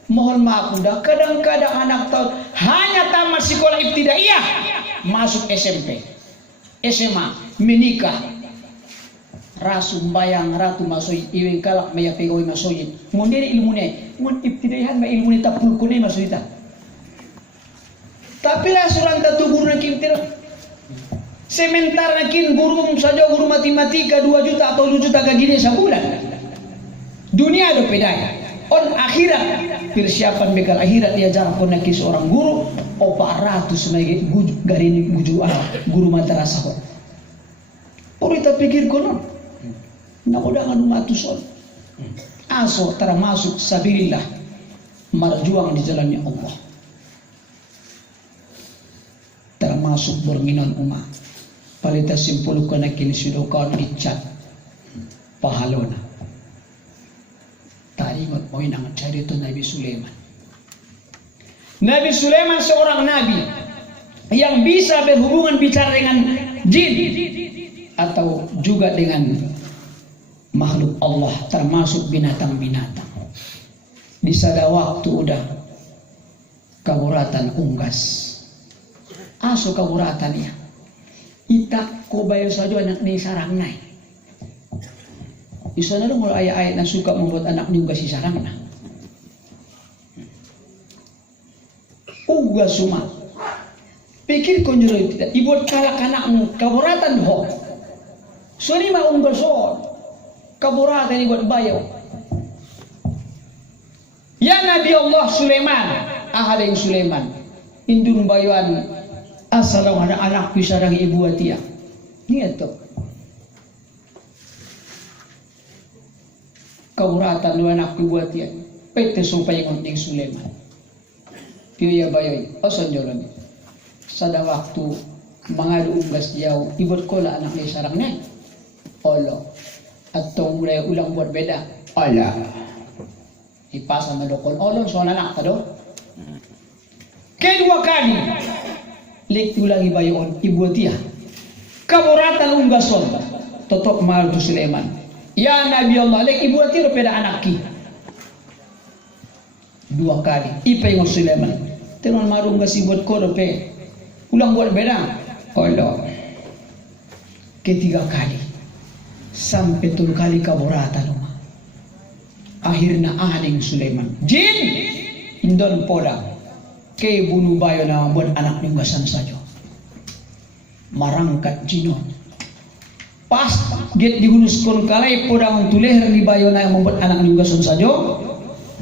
mohon maaf dah kadang-kadang anak tahu hanya tamat sekolah ibtidaiyah masuk SMP SMA menikah rasu bayang ratu masuk iwing kalak maya pegoi masuk mun diri ilmunya mun ibtidaihan ma ilmu ni tapul kune masuk tapi lah surang tatu guru nak kimtir sementara kin guru saja guru matematika 2 juta atau 2 juta gaji sebulan dunia ada bedanya on akhirat persiapan bekal akhirat diajar pun nak seorang guru 400 sebagai garini guru madrasah orang kita pikir konon nak udah nganu matuson aso termasuk sabilillah marjuang di jalannya Allah termasuk berminan umat palita simpulkan kini sudah kawan dicat pahalona tadi ngot poin ang cari itu Nabi Sulaiman seorang nabi yang bisa berhubungan bicara dengan jin atau juga dengan makhluk Allah termasuk binatang-binatang. Di sada waktu udah kaburatan unggas. Aso kaburatan ya. Ita ko bayo saja anak ni sarang nai. Di sana dong ayat-ayat yang suka membuat anak ni unggas si sarang na. Unggas suma. Pikir ko nyuruh tidak. Ibuat kalak anakmu kaburatan ho. Suri ma unggas ho. Kaburatan ini buat bayo. Ya Nabi Allah Sulaiman, ahadeng Sulaiman, indung bayuan Asal ang anak ko sarang ibu atia. Niya to. Kaburatan ng anak ko ibu atia. Pwede supay ng Suleman. Piya bayoy. Asan nyo lang. Sada waktu mga luunggas diyaw. Ibot ko la anak ni sarang niya. Olo. At tong ulang buat beda. Ala. Ipasa madokol. Olo. So anak ka do. Kedua kali. Lek ulang ibayon ibu dia. Kaburatan unggason. Totok mahal tu Sulaiman. Ya Nabi Allah, lek ibu dia peda anakki. Dua kali. Ipa yung Sulaiman. Tenon marung gasi buat ko pe. Ulang buat beda. Allah. Ketiga kali. Sampai 3 kali kaburatan rumah. Akhirnya ahading Sulaiman. Jin indon poda. Kay bunuh bayo na buat anak nunggasan saja. Marangkat jinon. Pas get dihunuskon kalay podang tuleher ni bayo na membuat anak nunggasan saja.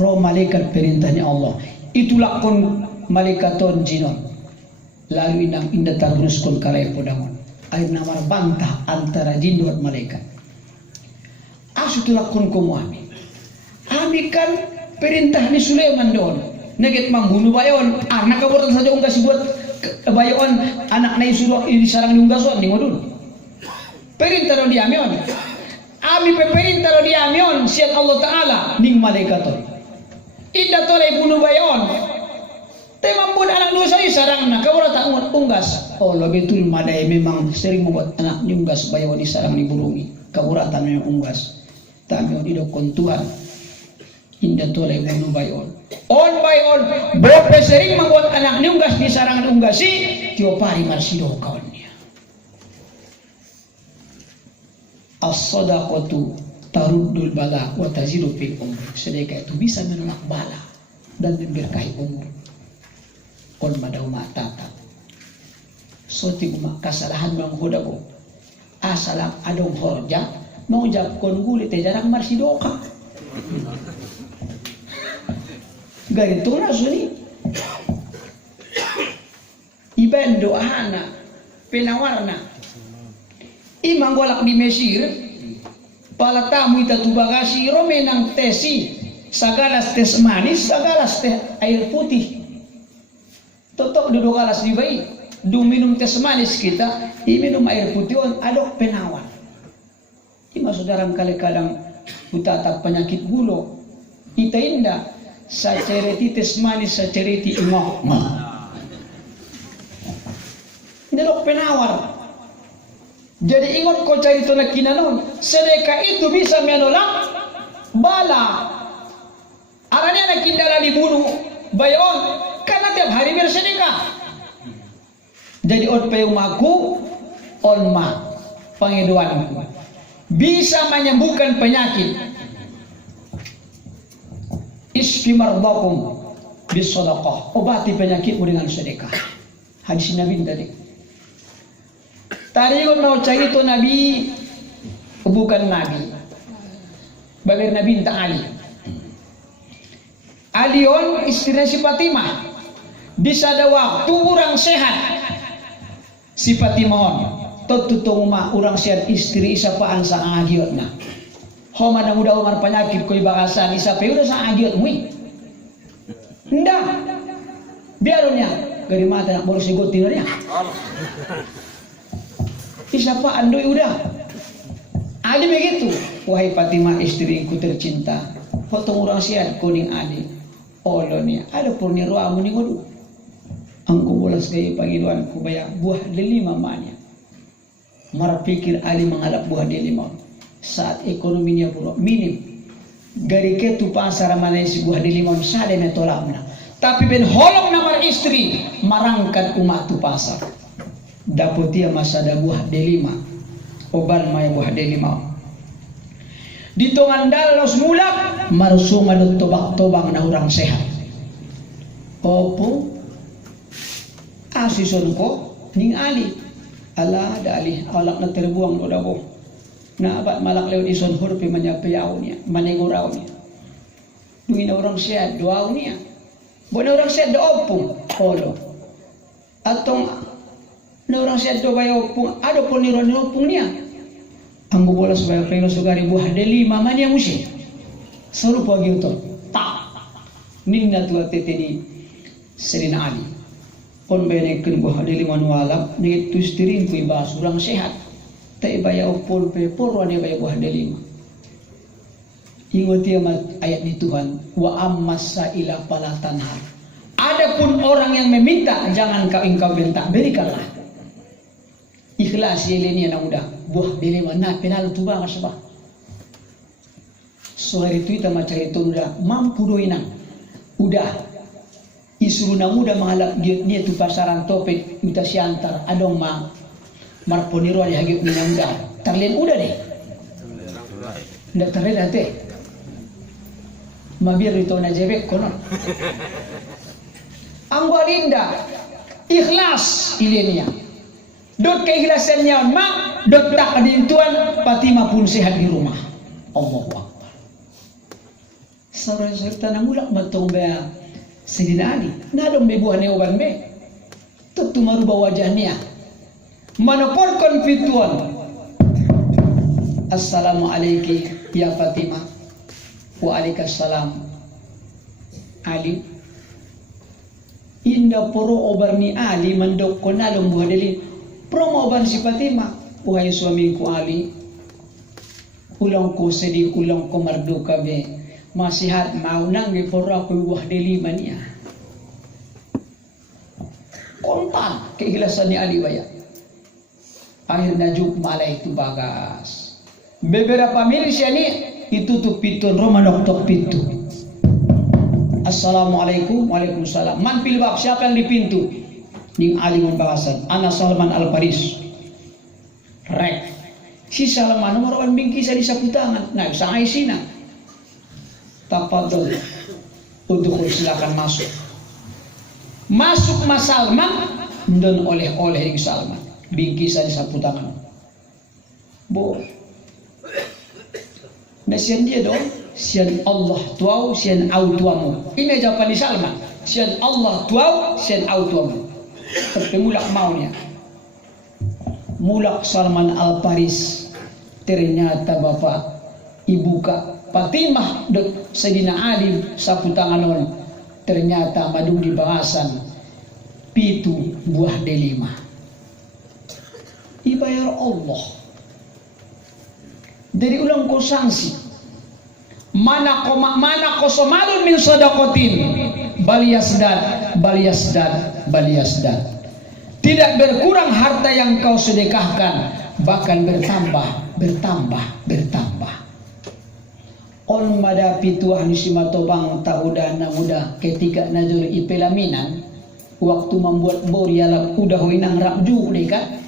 Roh malaikat perintahnya Allah. Itulah kon malaikaton jinon. Lalu inang indah tarhunuskon kalay podang. Air namar bantah antara jin dan malaikat. Asutulak kon kumuami. Ami kan perintah ni Sulaiman don. Nagit membunuh bayon, anak kaburan saja unggas buat bayon, anak na isuruh ini sarang diunggason di modul. Perintah di amion, ami perintah di amion, siat Allah Taala ning malaikaton. Indah toleh bunuh bayon, tema pun anak dosa sarang na kaburan tak unggas. Oh lo betul madai memang sering membuat anak diunggas bayon di sarang diburungi. Kaburan tak memang unggas, tak memang idokon Tuhan. Indah toleh bunuh bayon. On by on, bope sering membuat anak niunggas di sarangan unggasi, tiopari marsido kawannya. As-sadaqatu taruddul bala wa tazidu fil umur. Sedekah itu bisa menolak bala dan memberkahi umur. On madau matata. Soti umak kasalahan menghoda ko. Asalam adong horja, mau jab kon gulit jarang marsido ka. Ganito na suni. Iban doahana penawarna. Imang walak di Mesir. Pala tamu ita tubagasi romenang tesi. Sagalas tes manis, sagalas teh air putih. Totok duduk alas di bayi. Du minum tes manis kita, minum air putih adok penawar. Ima saudara kali kadang utatap penyakit gulo. Ita indah. Sa cereti tes manis, sa cereti ingok. Nilok penawar. Jadi ingot ko cerita na kinanon. Sedekah itu bisa menolak bala. Aranya na kindala dibunuh bayon. Karena tiap hari bersedekah. Jadi on peyumaku, on ma pengeduanku. Bisa menyembuhkan penyakit. Isfi mardakum bisadaqah. Obati penyakitmu dengan sedekah. Hadis Nabi tadi. Tadi mau cari itu Nabi bukan Nabi. Balir Nabi entah Ali. Alion istrinya si Fatimah. Bisa ada waktu orang sehat. Si Fatimah tututong orang sehat istri isapaan sa agiotna. Homa na muda umar penyakit ko ibakasan isa pe udah sa agiot mui. Nda. Biarunya dari mata nak baru sigotin dia. Isa pa andoy udah. Ali begitu. Wahai Fatimah istriku tercinta. Potong orang siat kuning Ali. Olo nia. Ada purni ruamu ni ngodu. Angku bolas gaya panggiluan ku bayar buah delima mania. Marpikir Ali mengalap buah delima. Saat ekonominya buruk minim gari ketu pasar mana si buah delimon sade metolakna tapi ben holong namar istri marangkat umat tu pasar dapot dia masa ada buah delima oban maya buah delima di tongan dalos mulak marsuma dot tobak-tobang na urang sehat opo asison ko ning Ali ala ada Ali alak na terbuang do dabo na abat malak lewat ison hurpi menyapiau niya manegurau niya duina orang sehat doau niya bona orang sehat do opung olo atong Na orang siya do bayo pung ado pun niro pung niya. Ang bolas bayo peno sugari buah deli mama niya musi. Saru pagi uto. Tak. Ninna tua teteni Serina Ali. Kon bene ken buah deli manuala ni tustirin ku iba surang sehat. Ta bayo pol pe porwa ni bayo buah deli. Ingat ayat di Tuhan, wa ammasa ila fala tanhar. Adapun orang yang meminta, jangan engkau bentak, berikanlah. Ikhlas yeleni na udah, buah beli mana penal tu bang asbah. Soal itu kita macam itu udah mampu doina, udah isuru na muda mengalap dia tu pasaran topik kita siantar, adong ma marponiro ada hagi punya udah, terlihat udah deh, udah terlihat nanti. Mabir itu na jebek konon. Angwalinda ikhlas ilenia. Dot keikhlasannya mak dot tak adintuan Fatimah pun sehat di rumah. Allahu Akbar. Saudara-saudara tanah mulak matong bea Sidina Ali. Nadong be buah ne oban be. Tentu merubah wajahnya. Manopolkon fituan. Assalamualaikum ya Fatimah. Waalaikumsalam Ali. Inda poro obarni Ali mandok konalong buah deli promo obar si Fatimah. Wahai suamiku Ali, ulang ko sedih ulang ko marduka be masihat mau nang ge poro aku buah deli mania. Kontan keikhlasan ni Ali baya. Akhirnya juk malai itu bagas. Beberapa milis ya ni itu tuh pitun Romanok tok pintu. Assalamualaikum, waalaikumsalam. Man pilbab siapa yang di pintu? Ning Ali membahasan. Ana Salman Al Faris. Rek. Si Salman nomor orang bingkisa di sapu tangan. Nah, bisa Aisyina. Tafadhol. Untuk silakan masuk. Masuk Mas Salman dan oleh-oleh ing Salman. Bingkisa di sapu tangan. Bo. Nah sian dia dong, sian Allah tuau, sian au tuamu. Ini jawaban di Salman. Sian Allah tuau, sian au tuamu. Tapi mulak maunya. Mulak Salman Al Faris. Ternyata bapak ibu Kak Fatimah dok Sayyidina Ali sapu tanganon. Ternyata madung di bahasan pitu buah delima. Ibayar Allah. Dari ulang ko sanksi mana ko somalun min sadaqatin baliyasdad tidak berkurang harta yang kau sedekahkan bahkan bertambah on madapi tuah ni simatobang taudah na muda ketika najur ipelaminan waktu membuat bor ialah udah inang rakju dekat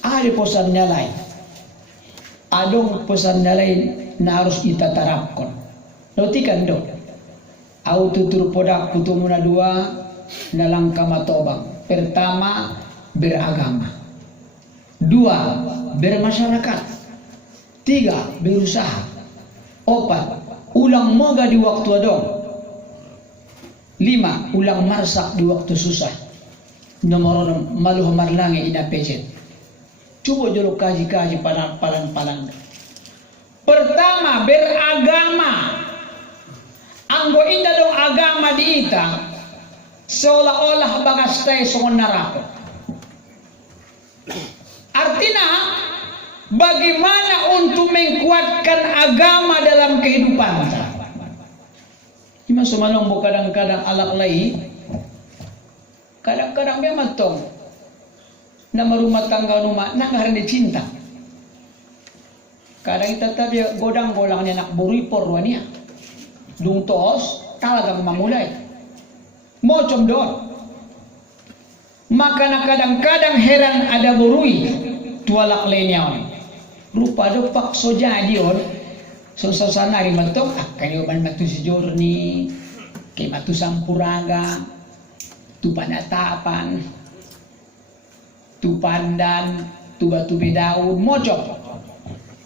ada posan nyalai. Adong pesan lain na harus kita terapkan. Notikan dong. Au tutur podak kutumuna dua dalam kamatobang. Pertama beragama. Dua bermasyarakat. Tiga berusaha. Empat ulang moga di waktu adong. Lima ulang marsak di waktu susah. Nomor maluh marlangi ina pejet. Coba jolo kaji-kaji palan-palan. Pertama beragama. Anggo inda dong agama di ita seolah-olah bagastai songon neraka. Artinya bagaimana untuk mengkuatkan agama dalam kehidupan kita. Ima sumanong bo kadang-kadang alak lai. Kadang-kadang memang tong nama rumah tangga rumah nangaran di cinta. Kadang kita tadi godang-golangnya nak buripor wania. Dung tos talagang mamulai. Mocom doon. Maka kadang-kadang heran ada borui tualak lainnya. Rupa do pak so jadi on. So sanari matong kayo man matu si Jorni, kay matu Sampuraga, tu Panatapan, tu Pandan, tu Batu Bedaun, mojok.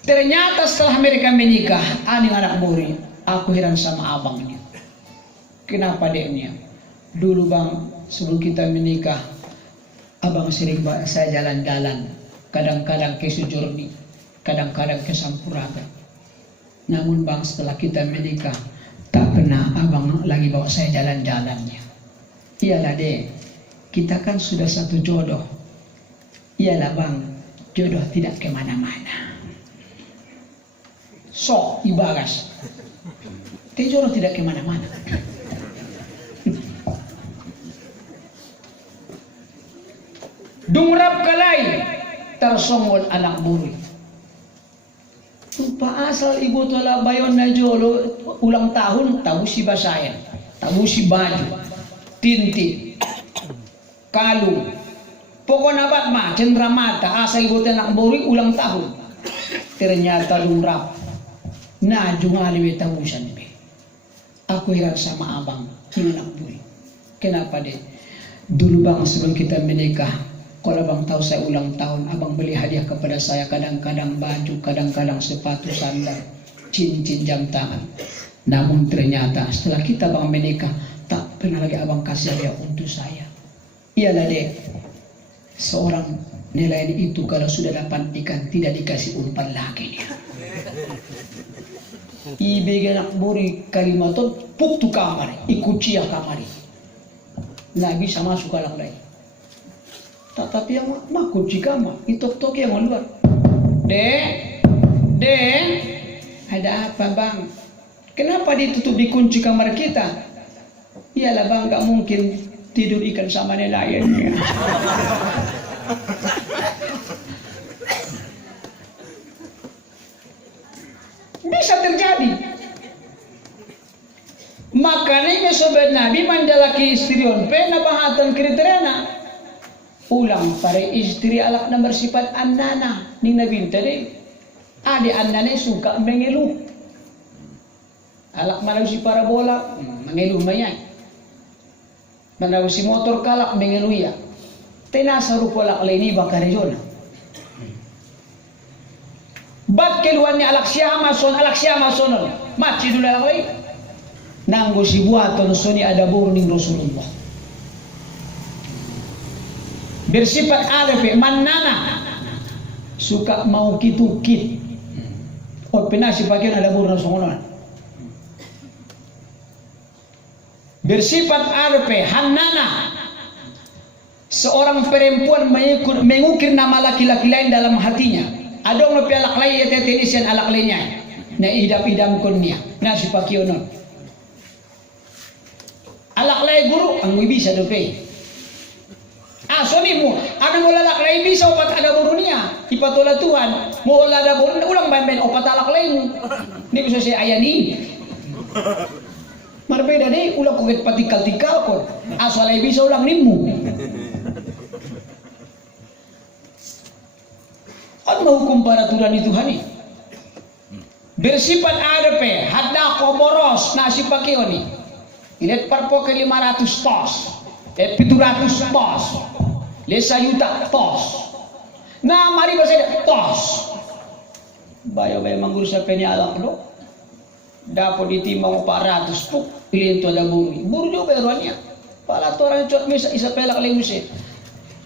Ternyata setelah mereka menikah, aning anak buri, aku heran sama abangnya. Kenapa deknya? Dulu bang, sebelum kita menikah, Abang sering bawa saya jalan-jalan, kadang-kadang ke Sujurni, kadang-kadang ke Sampuraga. Namun bang, setelah kita menikah, tak pernah abang lagi bawa saya jalan-jalannya. Iyalah deh, kita kan sudah satu jodoh. Iyalah bang, jodoh tidak kemana-mana. So, ibagas. Jodoh tidak kemana-mana. Dungrap kalay, tersongol anak buri. Pa asal ibu tala bayon na jolo, ulang tahun, tahu si basayan, tahu si baju, tinti, kalung. Pokoknya bat ma, cendera mata, asal ibu tala anak buri, ulang tahun. Ternyata dungrap. Nah, jungali tabusan be. Aku heran sama abang, ini anak buri. Kenapa deh? Dulu bang sebelum kita menikah, kalau abang tahu saya ulang tahun, abang beli hadiah kepada saya, kadang-kadang baju, kadang-kadang sepatu, sandal, cincin, jam tangan. Namun ternyata setelah kita bang menikah, tak pernah lagi abang kasih hadiah untuk saya. Iyalah deh, seorang nelayan itu kalau sudah dapat ikan tidak dikasih umpan lagi dia. Ibigay anak buri kalimaton, puktu kamari, ikucia kamari. Nggak bisa masuk kalang lain. Tetapi yang kunci kamar, itok-tok yang keluar. Dek, ada apa bang? Kenapa ditutup di kunci kamar kita? Iyalah bang, nggak mungkin tidur ikan sama nelayannya. Bisa terjadi. Makanya sobat Nabi manjalaki istrion pena bahatan kriteria ulang para istri alak na bersifat annana ni Nabi tadi. Adi annana suka mengeluh. Alak mana si parabola mengeluh mayay. Mana si motor kalak mengeluh ya. Tenasa rupolak leni bakarejon. Bat keluhan ni alak siyama sonon. Maci dulu alak lagi. Nanggo si buaton soni ada burning Rasulullah. Bersifat arif, manana, suka mau kitukit. Oh penasi pakai ada burung songonan. Bersifat arif, hanana, seorang perempuan mengukir nama laki-laki lain dalam hatinya. Ada orang pialak lain ya tetenisian alak lainnya. Na idam-idam konnya, nasi pakai onon. Alak lain guru, ang bisa dope. Sonimu, ada mo lalak lain bisa opat ada burunia, ipatola Tuhan, mo ada burun, ulang bayan opat alak lain. Ini bisa saya ayani. Marbeda deh, ulang kuget patikal-tikal ko. Asal lain bisa ulang nimu. At mahukum peraturan itu hani. Bersifat ADP, hadda koboros nasi pakioni. Ilet parpo ke 500 tos, 700 tos. Lesa yuta tos. Nah mari bersama tos. Bayo-bayo mangguru sa penialak do. Dapat ditimbang 400 puk. Pilih itu ada buru. Buru juga beruannya. Pala tu orang cot misa isa pelak lemusnya.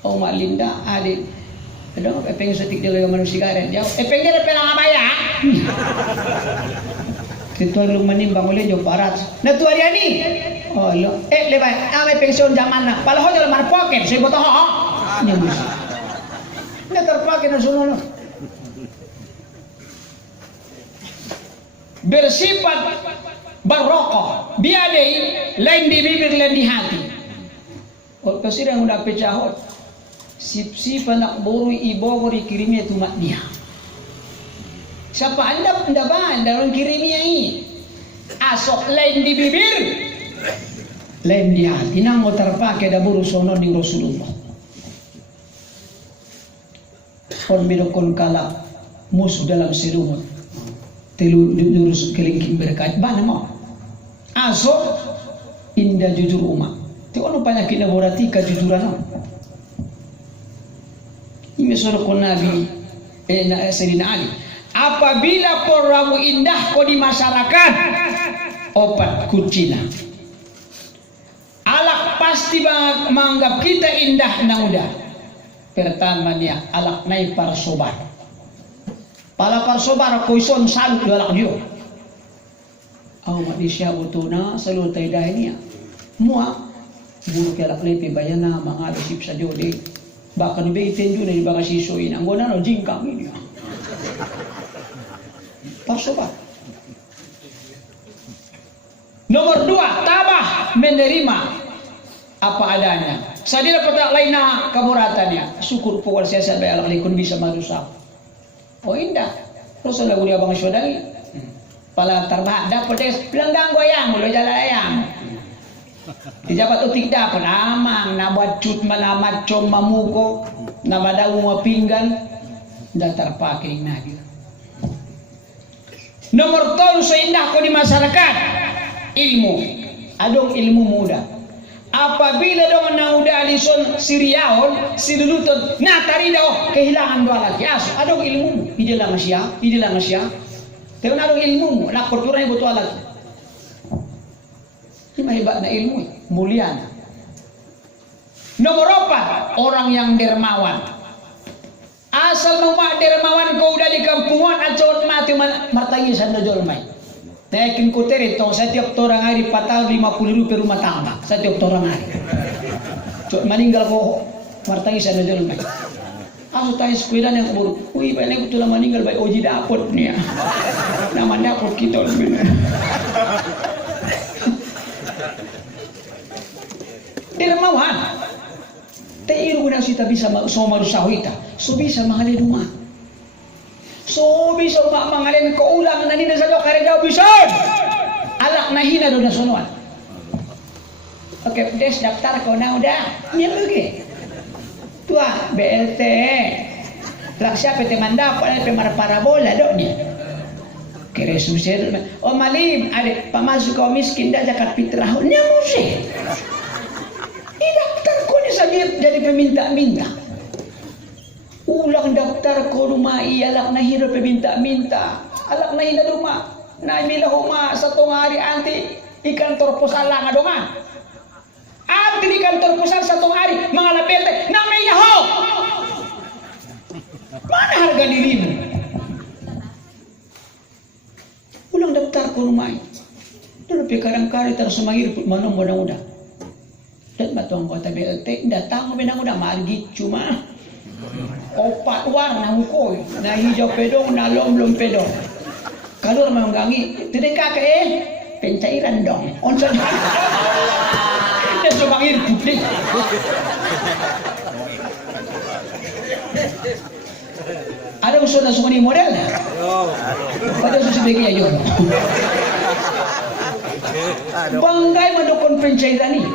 Oh mak Linda adik. Ada apa pengen setik dia lagi manusia garet jauh. Pengen dia pelang apa ya? Ketua lu menimbang oleh jauh 400. Nah tu hari ini. Oh lo. Lebay. Ame pensiun zaman nak. Pala ho dalam mana poket. Saya botol ho. Nyambus. Nggak terpakai na sunono. Bersifat barokah, biadai lain di bibir lain di hati. Kalau kasih yang udah pecahot, sip anak boru ibo kirimnya itu mak dia. Siapa anda dalam kirimnya ini? Asok lain di bibir, lain di hati. Nang mau terpakai dah boru sono di Rasulullah. Kon bidokon kala musuh dalam serumut telu jurus kelingking berkat bana mau aso indah jujur umat ti ono penyakit na borati kejujuran ini sorok Nabi na Sayyidina Ali apabila poramu indah ko di masyarakat opat kucina alak pasti menganggap kita indah na udah pertama niya alak nay parsobar. Pala parsobar ko ison salut alak niyo. Aw madi siya utuna salutay dahil niya. Mua buru kaya alak nay pibayana mga resip sa jodi. Baka ni baitin yun ay baka sisuin. Ang guna no jingkang niya. Parsobar. Nomor 2, tabah menerima apa adanya. Sa dila pata lain na kamuratannya. Syukur po wal siya bay alak kun bisa marusak. O indah. Terus lagu dia bang syodali. Pala tarbah dapat des pelanggang goyang ulo jalayang. Dijabat utik dapat amang nabat cut manamat com mamuko namadaw mapinggan da terpakai nagi. Nomor 3 sa indah ko di masyarakat. Ilmu. Adong ilmu muda. Apabila dong na udah alison siriaon silulutod na tari daw kehilangan dua lagi aso adong ilmu hindi lang siya pero adong ilmu mo na kultura ibo to lagi ini mahibat na ilmu mulia na. Nomor 4 orang yang dermawan asal mau dermawan kau udah di kampungan acot mati martangi sanda jolmai. Naikin ko terito setiap orang hari patah 50.000 rumah tangga setiap orang hari. Meninggal ko martangi sa nadol may. Aso tayo sekolah yang buruk. Uy, ba na ko tulang meninggal bay oji dapot niya. Naman dapot kita benar. Dermawan. Teiru na sita bisa somarusahita. So bisa mahalin rumah. So bisa mangalin ko ulang na nina sa kare daw bisan. Alak na hina do na sunuan. Oke, des daftar ko na udah. Nya lagi. Tua BLT. Laksa PT manda pa na parabola do nya. Kere susir. O malim ade pamasuk ko miskin da zakat fitrah. Nya musi. Daftar ko ni sa jadi peminta-minta. Ulang daftar ko rumah alak na hiro peminta-minta. Alak na hina rumah. Na mila huma sa tong hari anti ikan torposal lang adonga. Anti ikan torposal sa tong hari mga labete na may yaho. Mana harga dirimu? Ulang daftar ko rumah. Dulu kadang-kadang terus sumangir manong mudah-mudah. Dan matuang kota BLT datang menang udah margi cuma opat warna ukoy na hijau pedong na lom pedong kalau menggangi tidak kakek pencairan dong onsen dia coba ngirip deh ada usul na sumuni model pada usul sebagai ayo banggai mendukung pencairan ini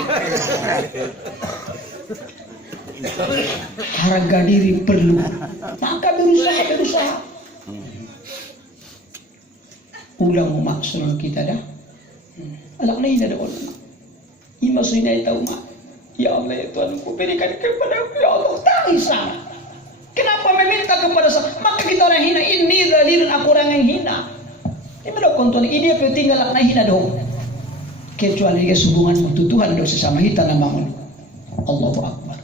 harga diri perlu maka berusaha ulang maksud kita dah alak lain ada orang ima suinai tahu mak ya Allah ya Tuhan ku berikan kepada ya Allah tak bisa kenapa meminta kepada saya maka kita orang hina ini dalilun aku orang yang hina ini mendukung Tuhan ini dia tinggal alak lain hina dong kecuali dia hubungan untuk Tuhan dan sesama kita nama Allahu Akbar.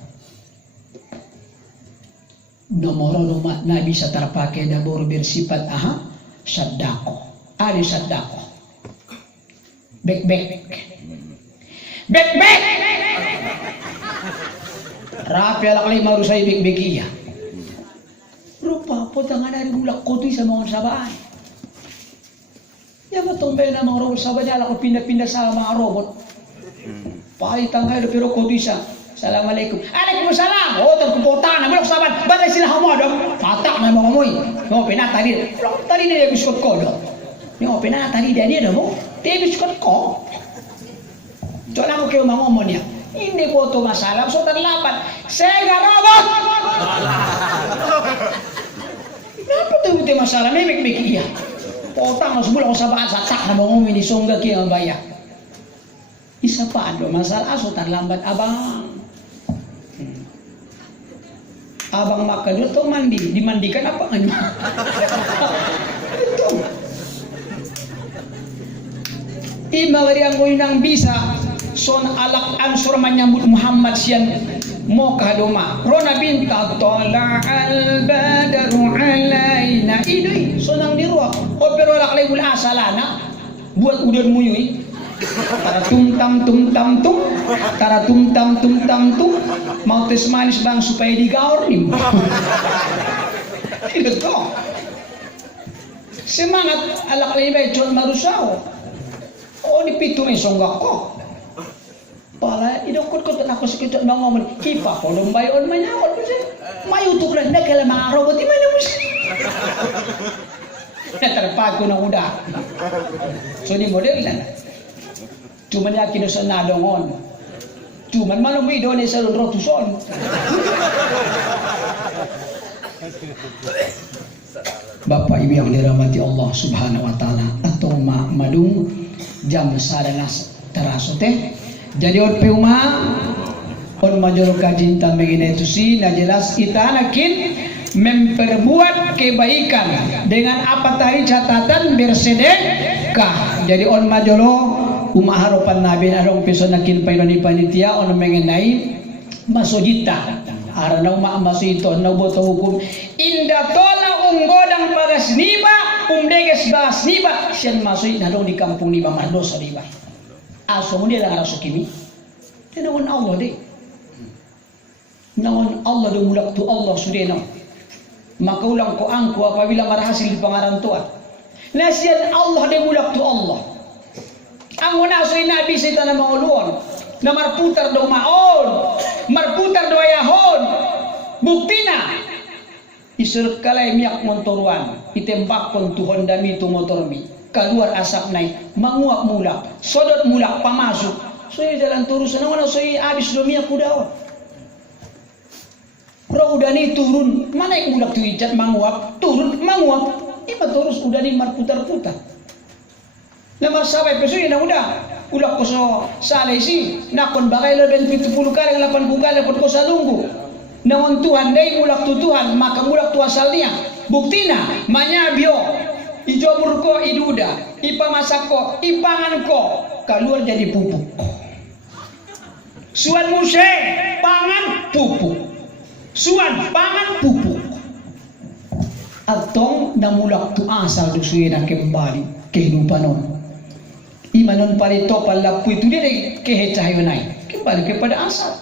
Nomor na bisa terpakai dabur bersifat sadako. Ali sadako. Bek. Rapi alak lay marusay bek iya. Rupa potangan dari bulak kotoy sa mga sabay. Ya matumbay na mga robot sabay alak pindah-pindah sa mga robot. Pahitang kayo pero kotoy sa Assalamualaikum. Waalaikumsalam. Oh, terkupotan na malak saban. Balay sila hamadam. Patak na mga moy. No pinata dia. Tadi dia biskut ko do. No pinata dia do. Dia biskut ko. Coba aku ke ngomong niya. Ini foto masalah so terlambat. Saya enggak robot. Kenapa tuh itu masalah memik iya. Potang sebulan saban satak na mga ini sungga ki ang bayar. Isa pa do masalah so terlambat abang. Abang makan itu mandi, dimandikan apa kan? Itu. Imam yang bisa son alak ansur menyambut Muhammad sian Mau kadoma Rona binta Tola'al badaru alaina idui sonang dirua opero lak legul asalana buat udan muyui tara tum tam tum tara tum tam tum mau tes manis bang supaya digaur nih itu semangat alak lebay con marusao oh dipitu may songgak ko pala idokot ko na ako sa kita ngomong kipa ko dong bayon manyawat ko siya mayutok lang na kailan mga robot iman mo siya natarapag ko ng uda so ni model na cuman yakin sa nadongon cuman manong video ni sa rotuson Bapak Ibu yang dirahmati Allah Subhanahu wa taala atau madung jam saranas teraso teh jadi on peuma on majoro kajinta megina itu sih nah jelas kita nakin memperbuat kebaikan dengan apa tadi catatan bersedekah jadi on majoro harapan nabi arong peso nakin paironi panitia on mengenai masojita arana masito na boto hukum inda tola unggodang pagas niba deges bagas niba sian masoi na di kampung niba madosa niba aso mo dia lang araso kimi tinawon Allah deh nawon Allah do mulak tu Allah sudeno maka ulang ko angku apabila marhasil di pangarantuan nasian Allah de mulak tu Allah ang aso nabi sa tanah manguluan na marputar do maon marputar do ayahon buktina isur kalay miyak montoruan itembak kon tuhon dami tu motor mi keluar asap naik manguap mulak sodot mulak pamasuk so jalan turus na wala so abis do miyak kudaw ro udani turun mana yang mulak tu ijat manguap turun manguap iba turus udani marputar-putar lamar sabay peso na udah ulak ko so salay si nakon bakay leben 70 kali 80 kali ko sa lunggu naon Tuhan day mulak tu Tuhan maka mulak tu asal niya buktina manyabyo ijobur ko iduda ipamasak ko ipangan ko keluar jadi pupuk suan muse pangan pupuk suan pangan pupuk atong namulak tu asal do suya kembali kehidupan on imanon parito palapu itu dia kehecahayo naik kembali kepada asal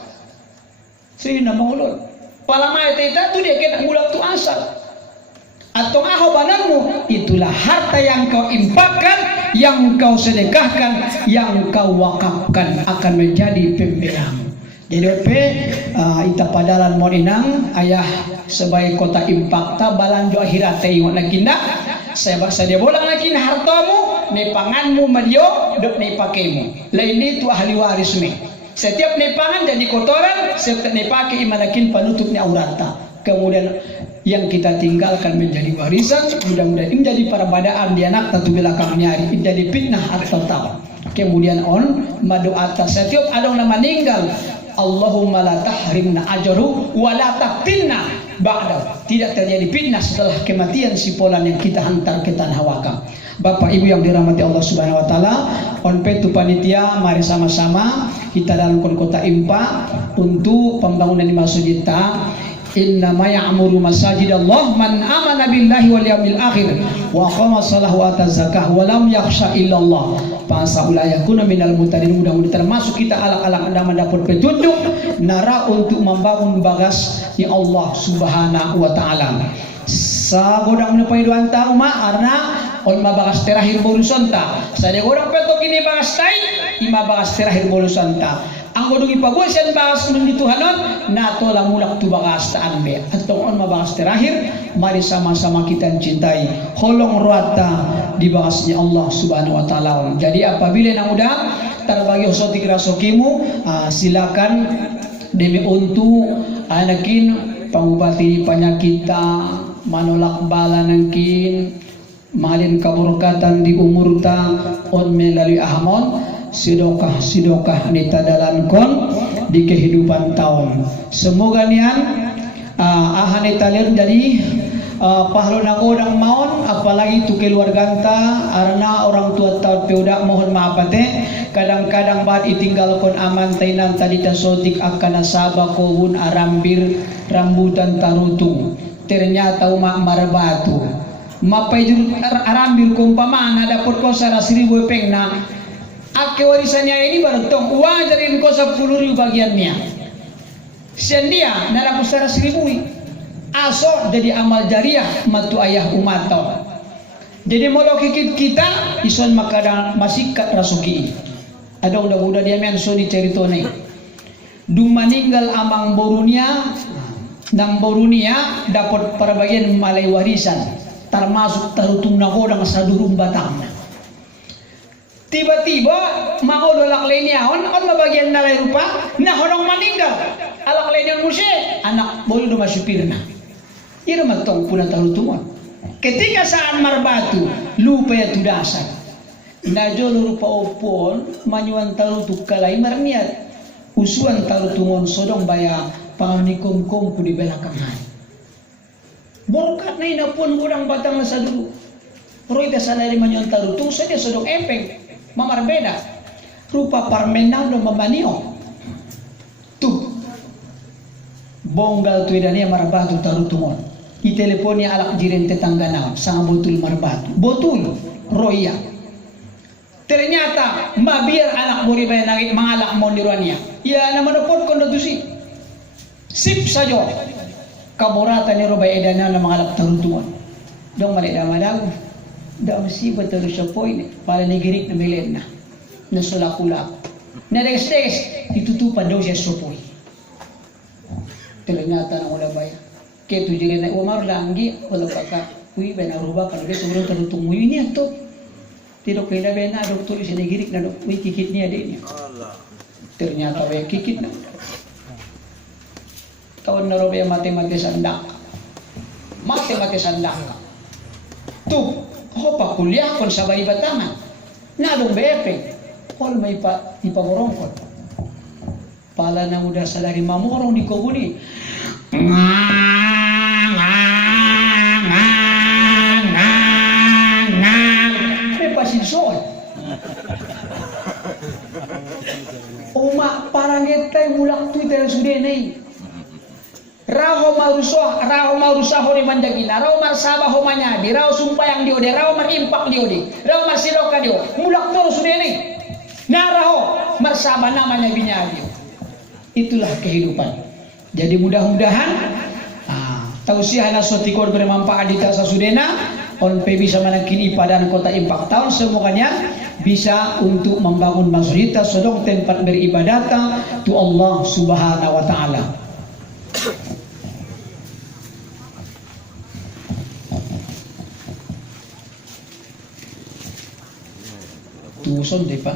so yun na mangulod palamay teta tu dia kena mulak tu asal atau ahobananmu itulah harta yang kau impakkan yang kau sedekahkan yang kau wakafkan akan menjadi pembelamu jadi ita padalan mo inang ayah sebagai kota impakta balanjo akhirat tayo nakinda saya dia bolang nakin hartamu ne panganmu madio dok ne pakaimu lain itu ahli waris me setiap ne pangan jadi kotoran setiap ne pakai imanakin penutup ne aurata kemudian yang kita tinggalkan menjadi warisan mudah-mudahan ini menjadi perbadaan di anak tentu belakang nyari jadi fitnah atau tawa kemudian on madu atas setiap ada yang meninggal Allahumma la tahrimna ajru wa la taftinna ba'da tidak terjadi fitnah setelah kematian si polan yang kita hantar ke tanah wakaf Bapak Ibu yang dirahmati Allah Subhanahu wa taala on petu panitia mari sama-sama kita dalam kota Impa untuk pembangunan di masjid kita Inna ma ya'muru masajid Allah man amana billahi wal yawmil akhir wa qama salahu ata zakah wa lam yakhsha illa Allah fa saulaya minal mutadin mudah-mudahan termasuk kita alak-alak anda mendapat petunjuk nara untuk membangun bagas ya Allah Subhanahu wa taala sa godang na paiduan ta arna on mabagas terakhir bolusan ta sa de godang peto kini bagas tai ima bagas terakhir bolusan ta ang godong ipabuas yan bagas nun dituhanon nato lang mulak tu bagas taan be atong on mabagas terakhir mari sama-sama kita cintai holong ruata di bagasnya Allah Subhanahu wa taala jadi apabila nang udah terbagi hosoti kirasokimu silakan demi untuk anakin pangubati penyakita manolak bala nangkin malin kaburkatan di umurta on melalui ahmon sidokah nitadalankon di kehidupan tahun semoga nian ahan italian jadi pahlo na kodang maon apalagi tu keluarganta arana orang tua tahu peudak mohon maaf ate kadang-kadang baat itinggal kon aman tainan tadi tasotik akan nasaba kowun arambir rambutan tarutung ternyata umak marbatu mapai jur arambir kumpamana dapur ko 100.000 peng na ake warisannya ini baru tong wajarin ko 10.000 bagiannya sian dia naraku 100.000 aso jadi amal jariah matu ayah umato jadi molo kikit kita ison makadang masikat rasuki ada udah dia men so di ceritone dung maninggal amang borunia nang borunia dapat perbagian malai warisan termasuk tarutung nakodang sadurung batangna tiba-tiba mau dolak lainnya on mabagian nalai rupa nah honong maninggal alak lainnya musye anak bolu do masupirna ira matong puna tarutungan ketika saat marbatu lupa ya tudasan najol rupa opon manyuan tarutuk kalai marniat usuan tarutungon sodong baya pangnikom kom di belakang hai borkat na inapun kurang batang na sa dulu roy ta sanari manyuan tarutung saja sodong empeng mamar beda rupa parmenado mamanio tu bonggal tu idania marbatu tarutungon iteleponia alak jiren tetangga naon sang botul marbatu botul roya ternyata mabir anak buri bay nangit mangalak mondiruania ya na manopod kondo tusi sip sajo kaborata ni robay edana na mangalak tarutuan dong malida madago da musibat terus sa poin para nigirik na milen na sulakula na des ditutupan daw siya sopoy ternyata na wala bay ketu jire na umar langgi wala paka uy ben aruba kan be sumro tarutung uy ni ato tidak kaya be na doktor isa nigirik na uy kikit niya din ternyata be kikit na tahun na robe mati sandak tu hopa kuliah kon sabay batangan nadong bepe kol may ipamorongkot pala na muda sa lari mamorong di koguni pasinsoy uma parangitay mulak tu itayo sudenay raho marusa hori manjagina raho marsaba ho manyabi raho sumpayang diode raho marimpak diode raho marsiloka dio mulak tu sudenay na raho marsaba namanya binyabi itulah kehidupan jadi mudah-mudahan tausiah nasotikor bermanfaat di tasa sudena on pe bisa manakin ipadan kota impak tahun semuanya bisa untuk membangun masjid sodong tempat beribadata tu Allah subhanahu wa ta'ala tu son de pa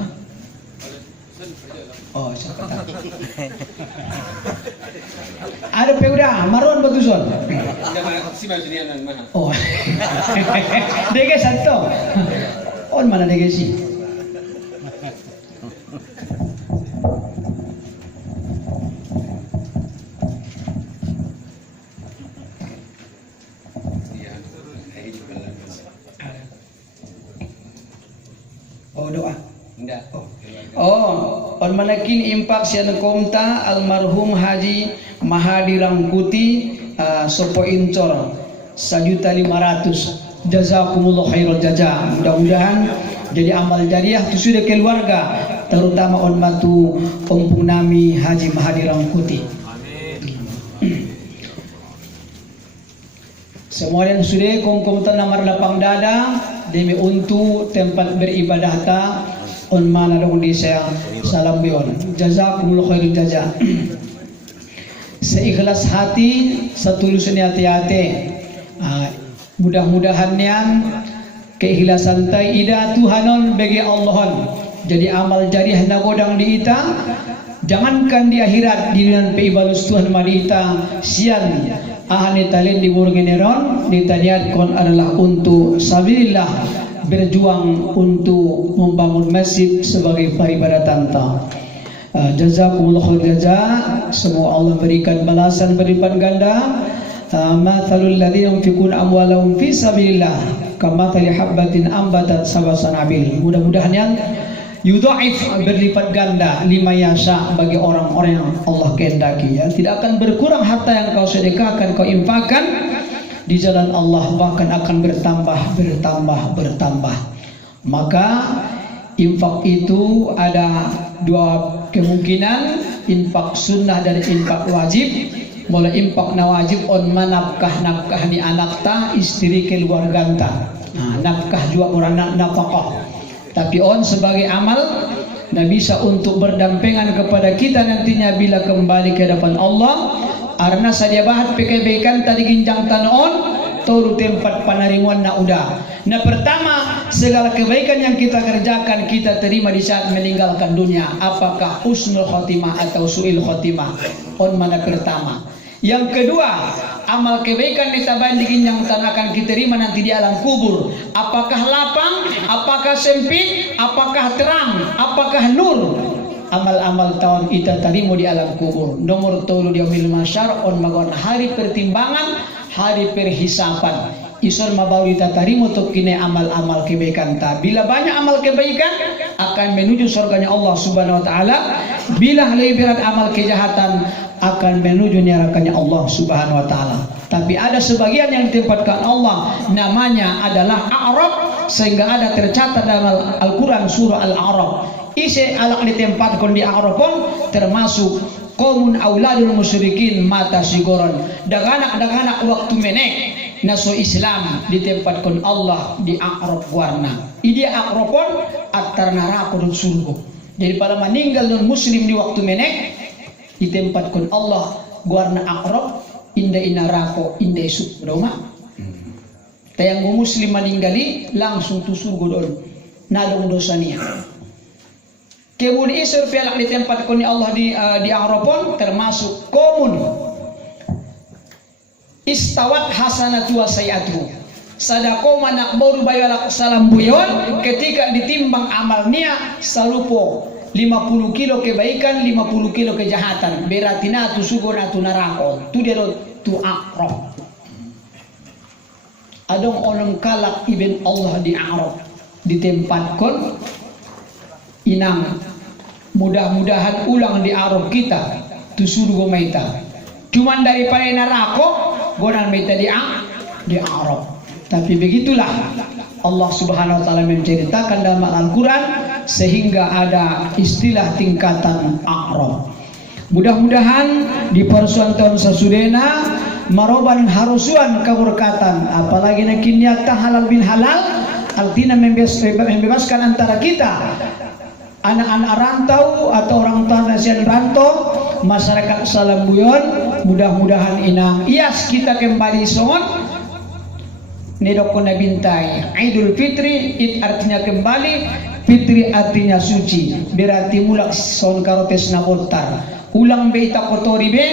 oh siapa tahu ada peudah maron batuson oh dege santo on mana dege si oh doa enggak on manakin impak siya nagkomta almarhum Haji Mahadi Rangkuti sopo incor 1.500.000 jazakumullah khairul jaza mudah-mudahan jadi amal jariah tu sudah keluarga terutama on matu ompung nami Haji Mahadi Rangkuti semua yang sudah kongkomta namar lapang dada demi untuk tempat beribadah ta on mana dong di saya salam bion jazakumullah khairul jaza seikhlas hati setulusan hati-hati mudah-mudahan yang keikhlasan tai ida Tuhanon bagi Allahon jadi amal jariah nagodang di ita jangankan di akhirat di dunia peibalus Tuhan madita sian ahani talin di burgeneron ditaniat kon adalah untuk sabilillah berjuang untuk membangun masjid sebagai peribadatan ta. Jazakumullah khair jaza. Semoga Allah berikan balasan berlipat ganda mathalul ladzina yunfiquna amwalahum fi sabilillah kamathali habbatin ambatat sab'a sanabil. Mudah-mudahan yang yudhaif, berlipat ganda, lima yasa, bagi orang-orang yang Allah kehendaki, ya. Tidak akan berkurang harta yang kau sedekahkan, kau infakkan di jalan Allah, bahkan akan bertambah. Maka infak itu ada dua kemungkinan, infak sunnah dan infak wajib. Mulai infak na wajib on manafkah ni anak ta, istri keluarga ta. Nah, nafkah juga orang nafkah. Tapi on sebagai amal, nah bisa untuk berdampingan kepada kita nantinya bila kembali ke hadapan Allah. Karena sadia bahat pekebaikan tadi ginjang tanon turu tempat panarimuan na udah. Nah pertama, segala kebaikan yang kita kerjakan kita terima di saat meninggalkan dunia. Apakah husnul khotimah atau su'il khotimah? On mana pertama. Yang kedua, amal kebaikan ditabandingin yang akan kita terima nanti di alam kubur. Apakah lapang, apakah sempit, apakah terang, apakah nur? Amal-amal tahun kita terima di alam kubur. Nomor 3 di yaumil mahsyar on magon hari pertimbangan, hari perhisapan. Isor mabau ditatarimo untuk kini amal-amal kebaikan ta. Bila banyak amal kebaikan akan menuju surganya Allah Subhanahu wa taala. Bila lebih berat amal kejahatan akan menuju nerakanya Allah Subhanahu wa taala. Tapi ada sebagian yang ditempatkan Allah namanya adalah A'rab, sehingga ada tercatat dalam Al-Qur'an surah Al-A'raf. Isi alak ditempatkan di A'raf pun termasuk qaumun auladul musyrikin mata sigoron. Daganak waktu menek naso Islam ditempatkan Allah di A'raf warna. Idia A'raf pun atar neraka dan surga. Jadi pada meninggal non muslim di waktu menek ditempatkan Allah warna A'raf inda inarako inda isuk doma. Tayang muslim meninggali langsung tu surga don. Nadong dosanya. Kemudian isur pelak ditempatkan Allah di A'raf pun termasuk komun istawat hasanatu wa sayiatu. Sadako manak baru bayalak salam buyon ketika ditimbang amalnya salupo 50 kilo kebaikan, 50 kilo kejahatan. Berarti na tu sugo na tu narako. Tu dia tu A'raf. Adong onong kalak ibn Allah di A'raf ditempatkan inang. Mudah-mudahan ulang di A'raf kita tu surga maita. Cuman daripada neraka gonan maita di A'raf. Tapi begitulah Allah Subhanahu wa taala menceritakan dalam Al-Qur'an sehingga ada istilah tingkatan A'raf. Mudah-mudahan di persuan tahun sasudena maroban harusuan keberkatan, apalagi nakinya halal bin halal, artinya membebaskan antara kita anak-anak rantau atau orang tua nasian rantau, masyarakat Salambuyon. Mudah-mudahan inang ias kita kembali songon nedokona bintai. Idul Fitri, Id artinya kembali, Fitri artinya suci. Berarti mulak son karotes na botar. Ulang beita kotori be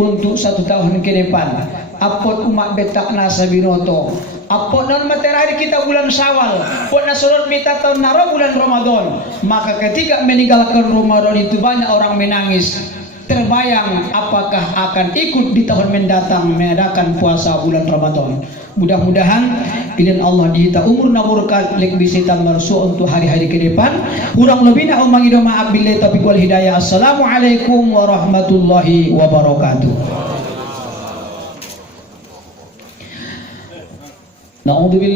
untuk 1 tahun ke depan. Apot umat betak nasa binoto. Apot non matahari kita bulan Syawal. Apot na surut beta tahun naro bulan Ramadan. Maka ketika meninggalkan Ramadan itu banyak orang menangis. Terbayang apakah akan ikut di tahun mendatang mengadakan puasa bulan Ramadan. Mudah-mudahan izin Allah dihita umur namurkan lek bisita marsu untuk hari-hari ke depan. Kurang lebihnya umangi maaf billahi taufiq wal hidayah. Assalamualaikum warahmatullahi wabarakatuh. Na'udzubillah.